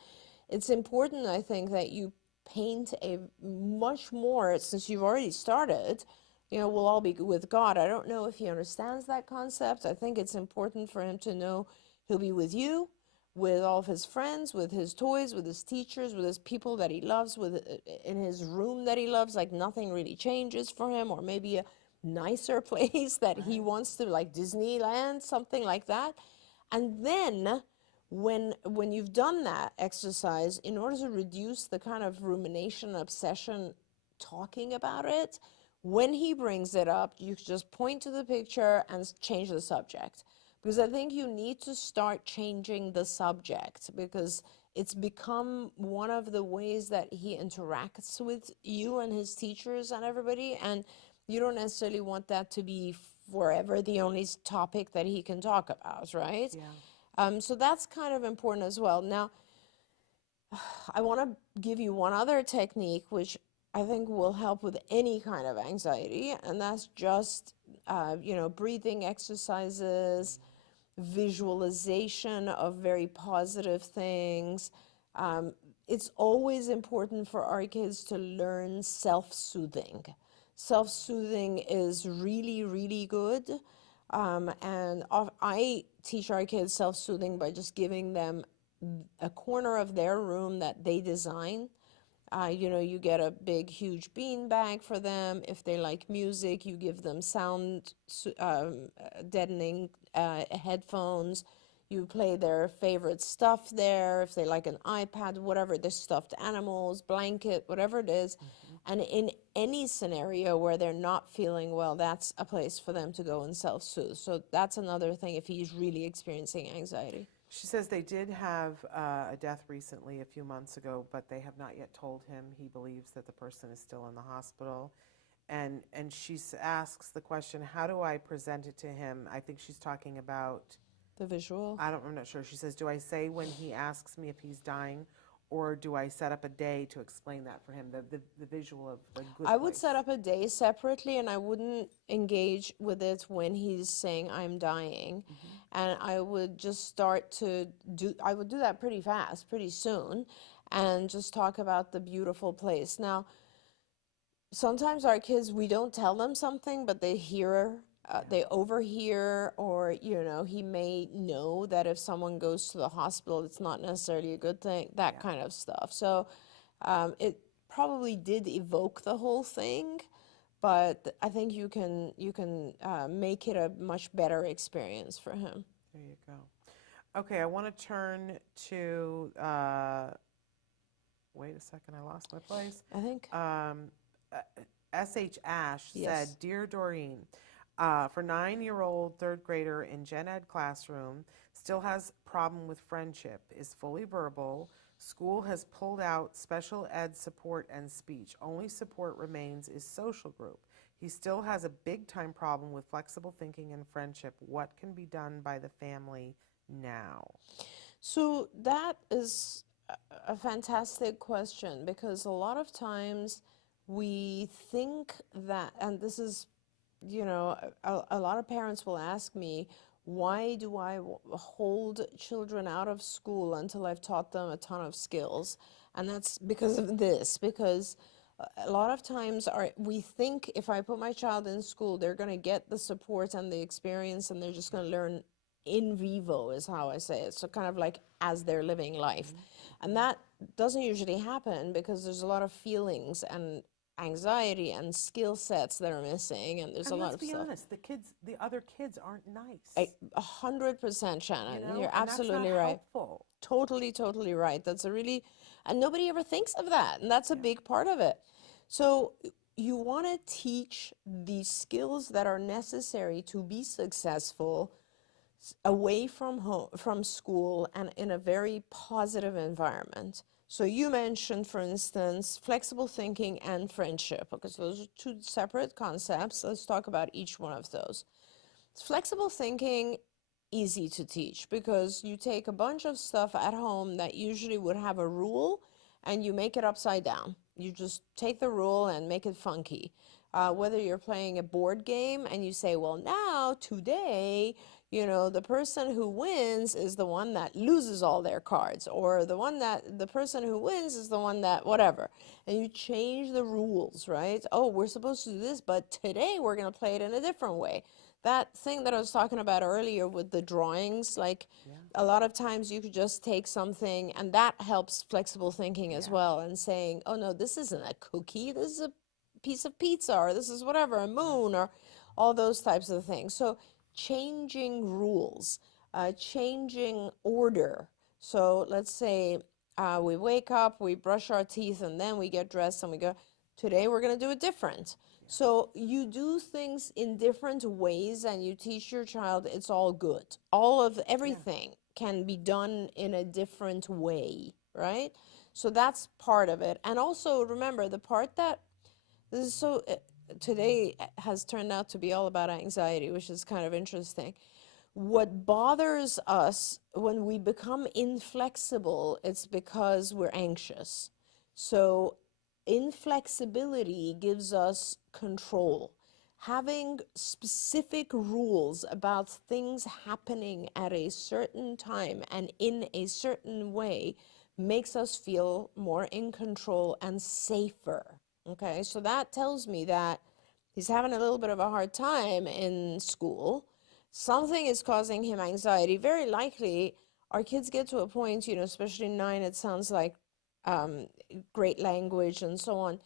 it's important, I think, that you paint a much more, since you've already started, we'll all be with God. I don't know if he understands that concept. I think it's important for him to know he'll be with you, with all of his friends, with his toys, with his teachers, with his people that he loves, in his room that he loves, like nothing really changes for him, or maybe a nicer place that he wants to, like Disneyland, something like that. And then when you've done that exercise, in order to reduce the kind of rumination, obsession, talking about it, when he brings it up, you just point to the picture and change the subject. Because I think you need to start changing the subject, because it's become one of the ways that he interacts with you and his teachers and everybody, and you don't necessarily want that to be forever the only topic that he can talk about, right? Yeah. So that's kind of important as well. Now, I want to give you one other technique which I think will help with any kind of anxiety, and that's just, breathing exercises, visualization of very positive things. It's always important for our kids to learn self-soothing. Self-soothing is really, really good. And I teach our kids self-soothing by just giving them a corner of their room that they design. You get a big, huge bean bag for them. If they like music, you give them sound deadening headphones. You play their favorite stuff there. If they like an iPad, whatever, the stuffed animals, blanket, whatever it is. And in any scenario where they're not feeling well, that's a place for them to go and self-soothe. So that's another thing if he's really experiencing anxiety. She says they did have a death recently a few months ago, but they have not yet told him. He believes that the person is still in the hospital. And she asks the question, how do I present it to him? I think she's talking about the visual. I'm not sure. She says, do I say when he asks me if he's dying, or do I set up a day to explain that for him, the visual of the good I would place? set up a day separately, and I wouldn't engage with it when he's saying I'm dying. And I would just start to I would do that pretty fast, pretty soon, and just talk about the beautiful place. Now, sometimes our kids, we don't tell them something, but they hear, they overhear, or, he may know that if someone goes to the hospital, it's not necessarily a good thing, that kind of stuff. So it probably did evoke the whole thing, but I think you can make it a much better experience for him. There you go. Okay, I want to turn to, wait a second, I lost my place. I think. S.H. Ash Yes. said, Dear Doreen, for 9-year-old third grader in gen ed classroom, still has problem with friendship, is fully verbal. School has pulled out special ed support and speech. Only support remains is social group. He still has a big time problem with flexible thinking and friendship. What can be done by the family now? So that is a fantastic question, because a lot of times we think that, and this is, a lot of parents will ask me, why do I hold children out of school until I've taught them a ton of skills? And that's because of this, because a lot of times we think if I put my child in school, they're going to get the support and the experience, and they're just going to learn in vivo, is how I say it. So kind of like as they're living life. And that doesn't usually happen, because there's a lot of feelings and anxiety and skill sets that are missing, and there's a lot of stuff. Let's be honest, the other kids aren't nice. 100%, Shannon. You're and absolutely that's not right. helpful. Totally right. That's a really, and nobody ever thinks of that, and that's a big part of it. So you want to teach the skills that are necessary to be successful away from home, from school, and in a very positive environment. So you mentioned, for instance, flexible thinking and friendship, because those are two separate concepts. Let's talk about each one of those. Flexible thinking, easy to teach, because you take a bunch of stuff at home that usually would have a rule, and you make it upside down. You just take the rule and make it funky. Whether you're playing a board game and you say, well, now, today, you know, the person who wins is the one that loses all their cards, or the person who wins is the one that whatever. And you change the rules, right? Oh, we're supposed to do this, but today we're going to play it in a different way. That thing that I was talking about earlier with the drawings, like a lot of times you could just take something, and that helps flexible thinking as well, and saying, oh no, this isn't a cookie, this is a piece of pizza, or this is whatever, a moon, or all those types of things. So changing rules, changing order. So let's say we wake up, we brush our teeth, and then we get dressed and we go, today we're going to do it different. So you do things in different ways, and you teach your child it's all good. All of everything can be done in a different way, right? So that's part of it. And also remember, the part that this is so today has turned out to be all about anxiety, which is kind of interesting. What bothers us when we become inflexible, it's because we're anxious. So inflexibility gives us control. Having specific rules about things happening at a certain time and in a certain way makes us feel more in control and safer. Okay, so that tells me that he's having a little bit of a hard time in school. Something is causing him anxiety. Very likely, our kids get to a point, you know, especially 9, it sounds like great language and so on.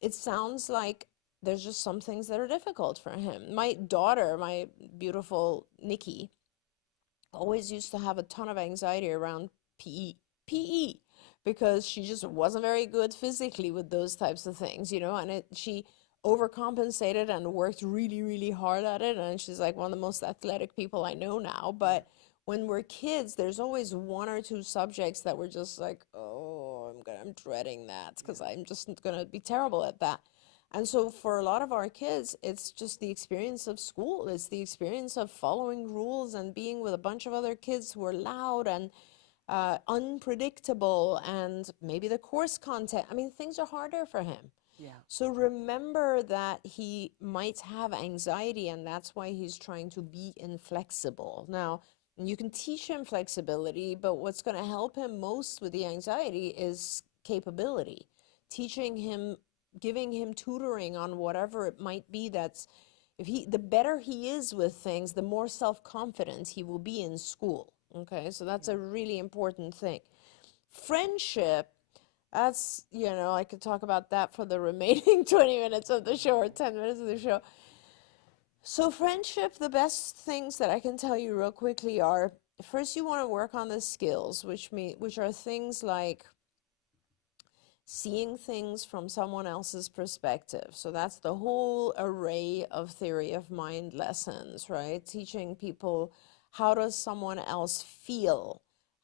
It sounds like there's just some things that are difficult for him. My daughter, my beautiful Nikki, always used to have a ton of anxiety around PE, because she just wasn't very good physically with those types of things, you know, and she overcompensated and worked really, really hard at it. And she's like one of the most athletic people I know now. But when we're kids, there's always 1 or 2 subjects that we're just like, oh, I'm dreading that because I'm just going to be terrible at that. And so for a lot of our kids, it's just the experience of school. It's the experience of following rules and being with a bunch of other kids who are loud and unpredictable, and maybe the course content. I mean, things are harder for him. Yeah. So remember that he might have anxiety, and that's why he's trying to be inflexible. Now, you can teach him flexibility, but what's going to help him most with the anxiety is capability. Teaching him, giving him tutoring on whatever it might be. That's the better he is with things, the more self-confident he will be in school. Okay, so that's a really important thing. Friendship, that's, you know, I could talk about that for the remaining 20 minutes of the show or 10 minutes of the show. So friendship, the best things that I can tell you real quickly are, first you want to work on the skills, which are things like seeing things from someone else's perspective. So that's the whole array of theory of mind lessons, right? Teaching people, how does someone else feel?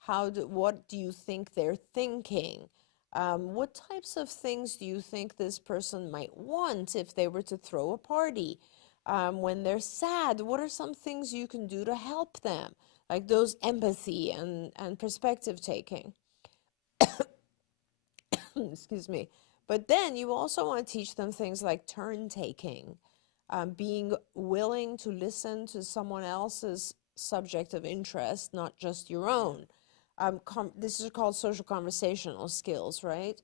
What do you think they're thinking? What types of things do you think this person might want if they were to throw a party? When they're sad, what are some things you can do to help them? Like those empathy and perspective taking. Excuse me. But then you also want to teach them things like turn taking, being willing to listen to someone else's subject of interest, not just your own. This is called social conversational skills, right?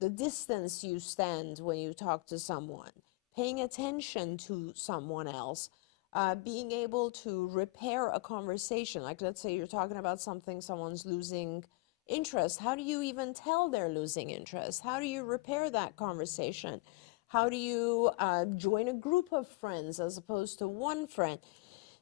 The distance you stand when you talk to someone, paying attention to someone else, being able to repair a conversation. Like, let's say you're talking about something, someone's losing interest. How do you even tell they're losing interest? How do you repair that conversation? How do you join a group of friends as opposed to one friend?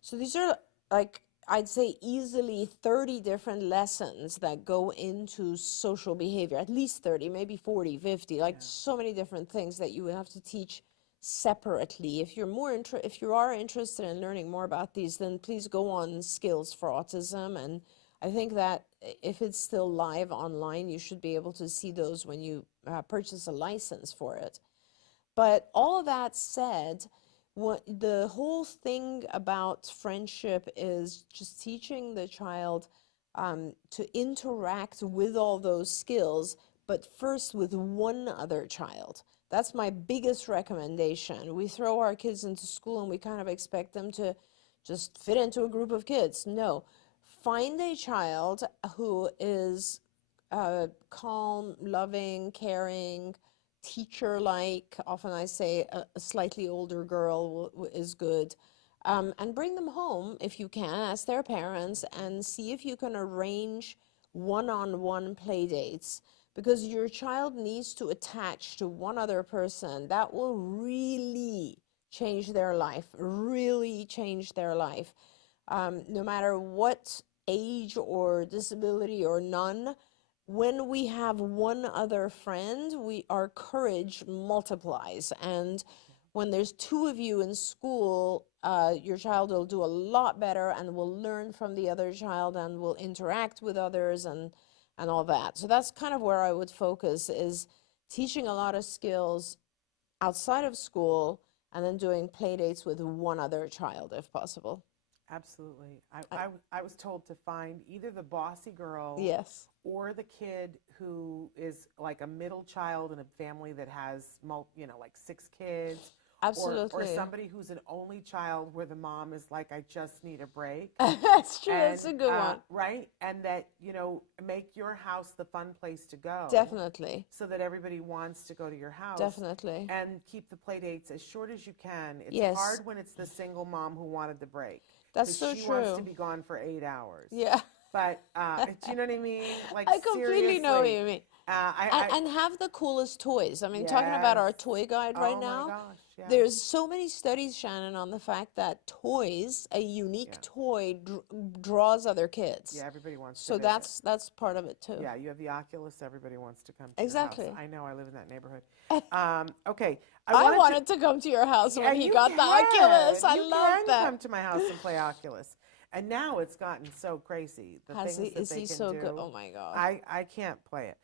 So these are, like, I'd say easily 30 different lessons that go into social behavior, at least 30, maybe 40, 50, like so many different things that you would have to teach separately. If you are interested in learning more about these, then please go on Skills for Autism. And I think that if it's still live online, you should be able to see those when you purchase a license for it. But all of that said, the whole thing about friendship is just teaching the child to interact with all those skills, but first with one other child. That's my biggest recommendation. We throw our kids into school and we kind of expect them to just fit into a group of kids. No, find a child who is calm, loving, caring, teacher-like. Often I say a slightly older girl is good. And bring them home if you can, as their parents, and see if you can arrange one-on-one play dates, because your child needs to attach to one other person. That will really change their life, really change their life. No matter what age or disability or none, when we have one other friend, our courage multiplies. And when there's two of you in school, your child will do a lot better and will learn from the other child and will interact with others and all that. So that's kind of where I would focus, is teaching a lot of skills outside of school and then doing play dates with one other child if possible. Absolutely. I was told to find either the bossy girl Yes. or the kid who is like a middle child in a family that has, like 6 kids. Absolutely. Or somebody who's an only child where the mom is like, I just need a break. That's true. That's a good one. Right? And that, make your house the fun place to go. Definitely. So that everybody wants to go to your house. Definitely. And keep the play dates as short as you can. It's Yes. hard when it's the single mom who wanted the break. That's so she true. wants to be gone for 8 hours. Yeah. But do you know what I mean? Like, I completely know what you mean. I And have the coolest toys. I mean, talking about our toy guide right now, Oh my gosh, yeah. there's so many studies, Shannon, on the fact that toys, a unique toy, draws other kids. Yeah, everybody wants to So visit. that's part of it too. Yeah, you have the Oculus. Everybody wants to come to Exactly. your house. I know. I live in that neighborhood. Okay. I wanted to come to your house when he got the Oculus. I love that. You can come to my house and play Oculus. And now it's gotten so crazy. The things that Is they he can so do. good? Oh my God. I can't play it.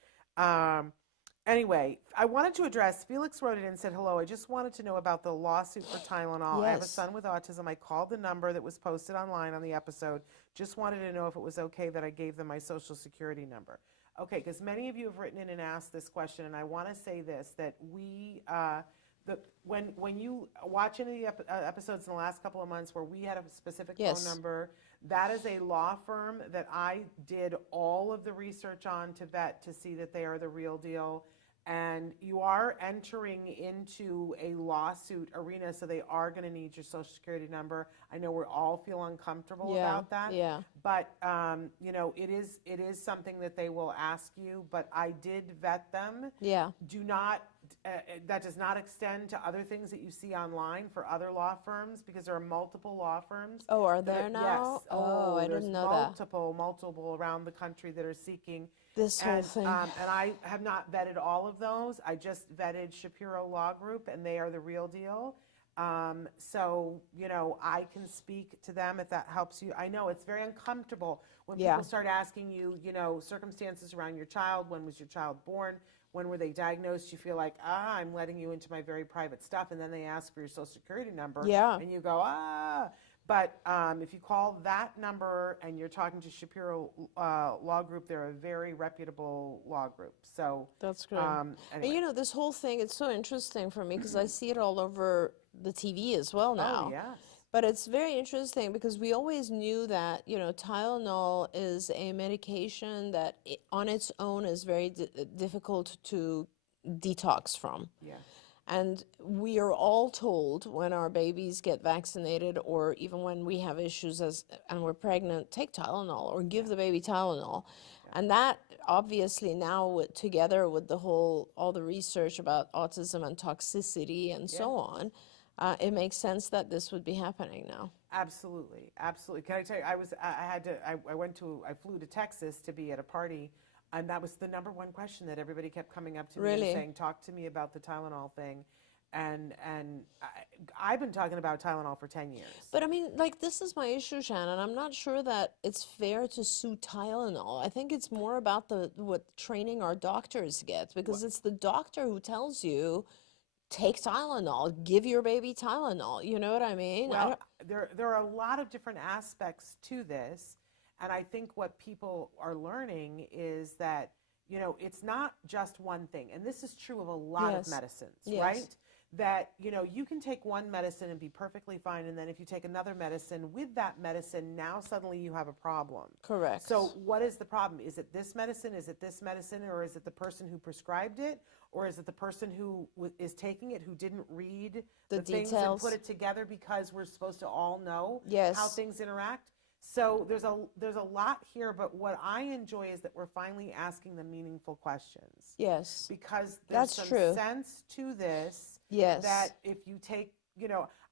Anyway, I wanted to address, Felix wrote it in and said, hello, I just wanted to know about the lawsuit for Tylenol. I have a Yes. son with autism. I called the number that was posted online on the episode. Just wanted to know if it was okay that I gave them my social security number. Okay, because many of you have written in and asked this question, and I want to say this, that we, when you watch any of the episodes in the last couple of months where we had a specific Yes. phone number, that is a law firm that I did all of the research on to vet to see that they are the real deal. And you are entering into a lawsuit arena, so they are going to need your social security number. I know we all feel uncomfortable about that. Yeah. But, it is something that they will ask you, but I did vet them. Yeah. Do not, that does not extend to other things that you see online for other law firms, because there are multiple law firms. Oh, are there now? Yes. Oh, I didn't know that. Multiple around the country that are seeking This whole thing. and I have not vetted all of those. I just vetted Shapiro Law Group, and they are the real deal. So, I can speak to them if that helps you. I know it's very uncomfortable when Yeah. people start asking you, circumstances around your child. When was your child born? When were they diagnosed? You feel like, I'm letting you into my very private stuff. And then they ask for your social security number. Yeah. And you go, But if you call that number and you're talking to Shapiro Law Group, they're a very reputable law group. So That's great. Anyway. And this whole thing, it's so interesting for me because I see it all over the TV as well now. Oh, yes. But it's very interesting because we always knew that, Tylenol is a medication that on its own is very difficult to detox from. Yeah. And we are all told when our babies get vaccinated, or even when we have issues and we're pregnant, take Tylenol or give the baby Tylenol. And that obviously now together with all the research about autism and toxicity and so on, it makes sense that this would be happening now. Absolutely, absolutely. Can I tell you, I flew to Texas to be at a party, and that was the number one question that everybody kept coming up to me and saying, talk to me about the Tylenol thing. And I've been talking about Tylenol for 10 years. But I mean, this is my issue, Shannon. I'm not sure that it's fair to sue Tylenol. I think it's more about what training our doctors get, because it's the doctor who tells you, take Tylenol, give your baby Tylenol. You know what I mean? Well, there are a lot of different aspects to this. And I think what people are learning is that, it's not just one thing. And this is true of a lot of Yes. medicines, Yes. right? That, you can take one medicine and be perfectly fine. And then if you take another medicine, with that medicine, now suddenly you have a problem. Correct. So what is the problem? Is it this medicine? Is it this medicine? Or is it the person who prescribed it? Or is it the person who is taking it who didn't read The things and details. put it together because we're supposed to all know Yes. how things interact? So there's a lot here, but what I enjoy is that we're finally asking the meaningful questions. Yes. Because there's That's some true. sense to this. Yes. That if you take,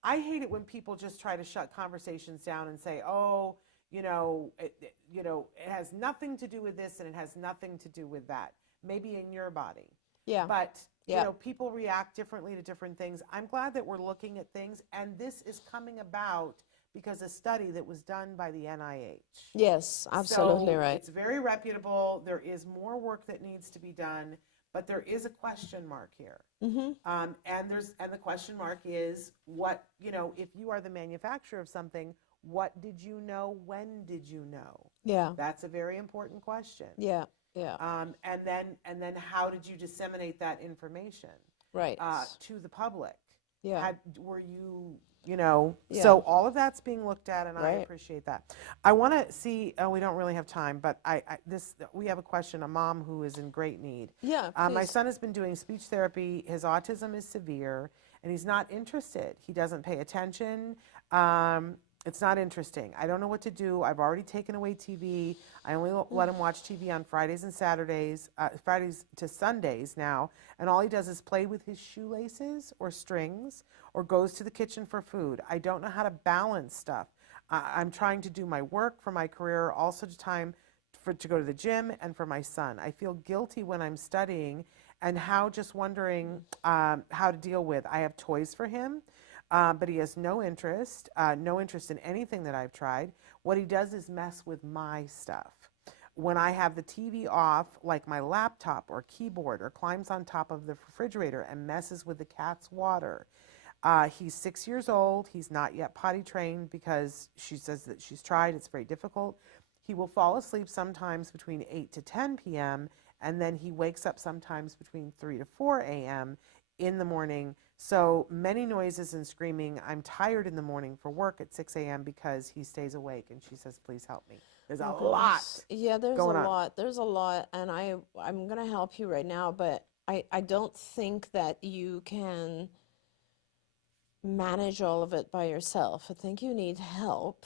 I hate it when people just try to shut conversations down and say, oh, it has nothing to do with this and it has nothing to do with that. Maybe in your body. Yeah. But, Yeah. people react differently to different things. I'm glad that we're looking at things, and this is coming about because a study that was done by the NIH. Yes, absolutely So right. it's very reputable. There is more work that needs to be done, but there is a question mark here. Mm-hmm. And the question mark is what, if you are the manufacturer of something, what did you know? When did you know? Yeah. That's a very important question. Yeah. Yeah. And then how did you disseminate that information Right. to the public? Yeah. Were you, Yeah. so all of that's being looked at, and I Right. appreciate that. I want to see, we don't really have time, but we have a question, a mom who is in great need. Yeah, My please. son has been doing speech therapy. His autism is severe, and he's not interested. He doesn't pay attention. It's not interesting. I don't know what to do. I've already taken away TV. I only let him watch TV on Fridays and Saturdays, Fridays to Sundays now. And all he does is play with his shoelaces or strings or goes to the kitchen for food. I don't know how to balance stuff. I'm trying to do my work for my career, also time to go to the gym and for my son. I feel guilty when I'm studying and just wondering how to deal with. I have toys for him. But he has no interest in anything that I've tried. What he does is mess with my stuff. When I have the TV off, like my laptop or keyboard, or climbs on top of the refrigerator and messes with the cat's water. He's 6 years old. He's not yet potty trained because she says that she's tried. It's very difficult. He will fall asleep sometimes between 8 to 10 p.m., and then he wakes up sometimes between 3 to 4 a.m. in the morning. So many noises and screaming. I'm tired in the morning for work at 6 a.m. because he stays awake, and she says, please help me. There's a lot. Yeah, there's going a on. lot. There's a lot, and I'm going to help you right now, but I don't think that you can manage all of it by yourself. I think you need help.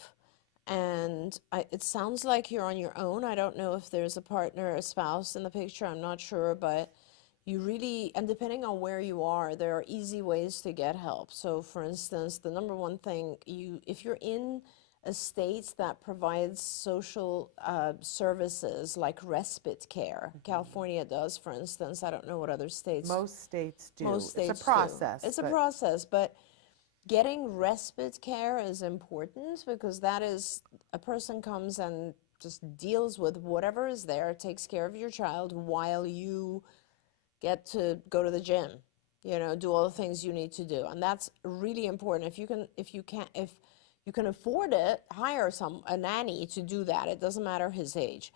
And it sounds like you're on your own. I don't know if there's a partner, a spouse in the picture. I'm not sure, but you really, and depending on where you are, there are easy ways to get help. So for instance, the number one thing, if you're in a state that provides social services like respite care, California does, for instance. I don't know what other states. Most states do. Most states it's a process. do. It's a but- process, but getting respite care is important because that is, a person comes and just deals with whatever is there, takes care of your child while you get to go to the gym, do all the things you need to do. And that's really important. If you can afford it, hire a nanny to do that. It doesn't matter his age.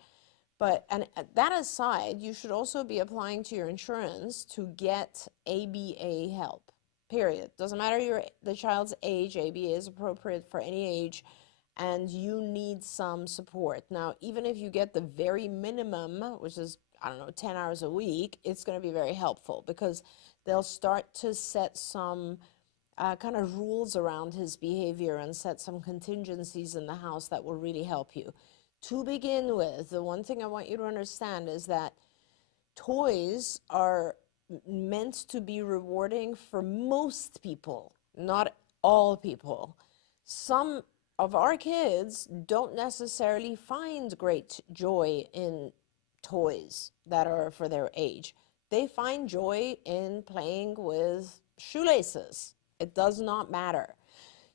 But, and that aside, you should also be applying to your insurance to get ABA help, period. Doesn't matter the child's age, ABA is appropriate for any age, and you need some support. Now, even if you get the very minimum, which is, 10 hours a week, it's going to be very helpful because they'll start to set some kind of rules around his behavior and set some contingencies in the house that will really help you. To begin with, the one thing I want you to understand is that toys are meant to be rewarding for most people, not all people. Some of our kids don't necessarily find great joy in toys that are for their age. They find joy in playing with shoelaces. It does not matter.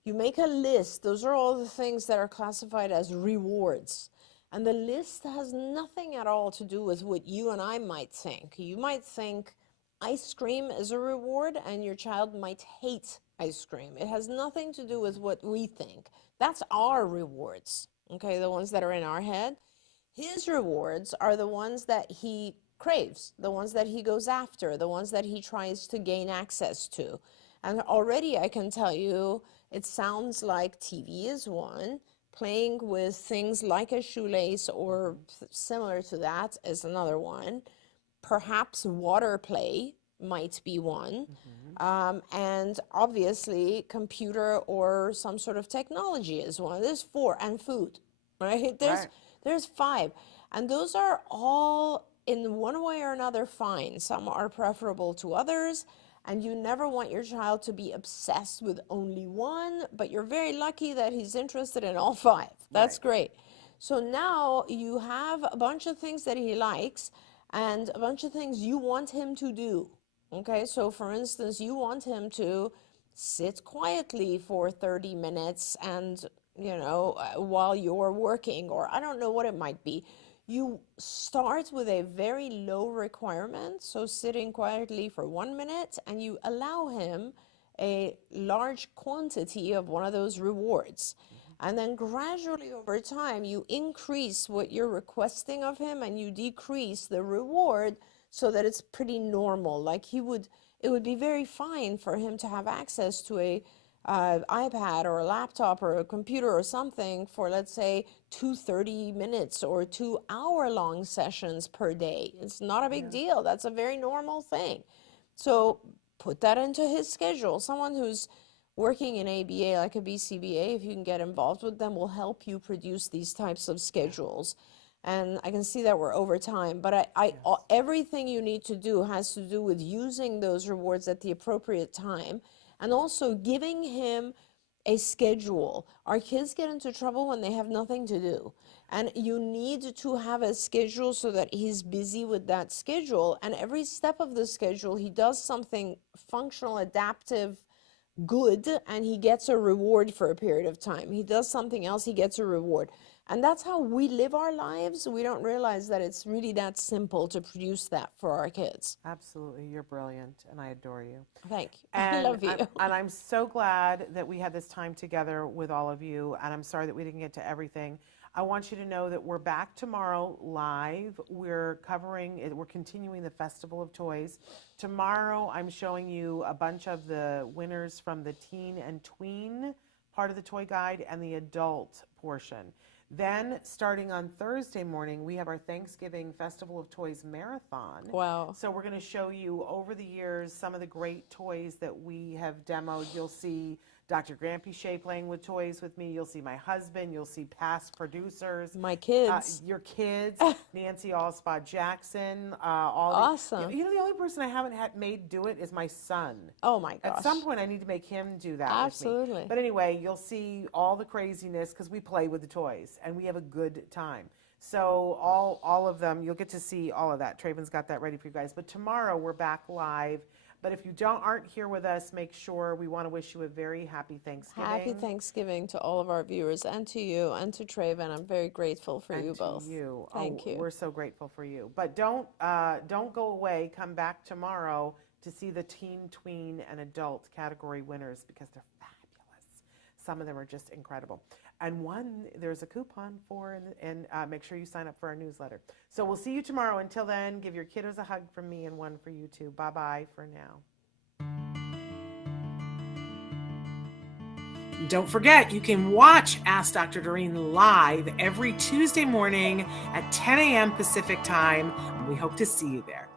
You make a list. Those are all the things that are classified as rewards. And the list has nothing at all to do with what you and I might think. You might think ice cream is a reward, and your child might hate ice cream. It has nothing to do with what we think. That's our rewards, okay, the ones that are in our head. His rewards are the ones that he craves, the ones that he goes after, the ones that he tries to gain access to. And already I can tell you, it sounds like TV is one, playing with things like a shoelace or similar to that is another one. Perhaps water play might be one. And obviously computer or some sort of technology is one. There's 4, and food, right? There's 5. And those are all in one way or another fine. Some are preferable to others. And you never want your child to be obsessed with only one, but you're very lucky that he's interested in all 5. That's great. So now you have a bunch of things that he likes and a bunch of things you want him to do. Okay, so for instance, you want him to sit quietly for 30 minutes and, you know, while you're working, or I don't know what it might be. You start with a very low requirement, so sitting quietly for 1 minute, and you allow him a large quantity of one of those rewards. And then gradually over time, you increase what you're requesting of him and you decrease the reward so that it's pretty normal. Like it would be very fine for him to have access to a iPad or a laptop or a computer or something for, let's say, 2 30 minutes or 2 hour-long sessions per day. It's not a big deal. That's a very normal thing. So put that into his schedule. Someone who's working in ABA, like a BCBA, if you can get involved with them, will help you produce these types of schedules. And I can see that we're over time, but everything you need to do has to do with using those rewards at the appropriate time and also giving him a schedule. Our kids get into trouble when they have nothing to do. And you need to have a schedule so that he's busy with that schedule. And every step of the schedule, he does something functional, adaptive, good, and he gets a reward for a period of time. He does something else, he gets a reward. And that's how we live our lives. We don't realize that it's really that simple to produce that for our kids. Absolutely. You're brilliant, and I adore you. Thank you. And I love you. I'm so glad that we had this time together with all of you, and I'm sorry that we didn't get to everything. I want you to know that we're back tomorrow live. We're continuing the Festival of Toys. Tomorrow, I'm showing you a bunch of the winners from the teen and tween part of the toy guide and the adult portion. Then, starting on Thursday morning, we have our Thanksgiving Festival of Toys Marathon. Wow. So we're going to show you, over the years, some of the great toys that we have demoed. You'll see Dr. Granpeesheh playing with toys with me. You'll see my husband. You'll see past producers. My kids. Your kids. Nancy Allspot Jackson. Awesome. You know, the only person I haven't had made do it is my son. Oh, my gosh. At some point, I need to make him do that Absolutely. with me. But anyway, you'll see all the craziness because we play with the toys and we have a good time. So all of them, you'll get to see all of that. Traven's got that ready for you guys. But tomorrow, we're back live. But if you aren't here with us, make sure, we want to wish you a very happy Thanksgiving. Happy Thanksgiving to all of our viewers and to you and to Traven. I'm very grateful for you both. And to you. Thank you. We're so grateful for you. But don't go away. Come back tomorrow to see the teen, tween, and adult category winners because they're fabulous. Some of them are just incredible. And there's a coupon for, and make sure you sign up for our newsletter. So we'll see you tomorrow. Until then, give your kiddos a hug from me and one for you too. Bye-bye for now. Don't forget, you can watch Ask Dr. Doreen live every Tuesday morning at 10 a.m. Pacific time. We hope to see you there.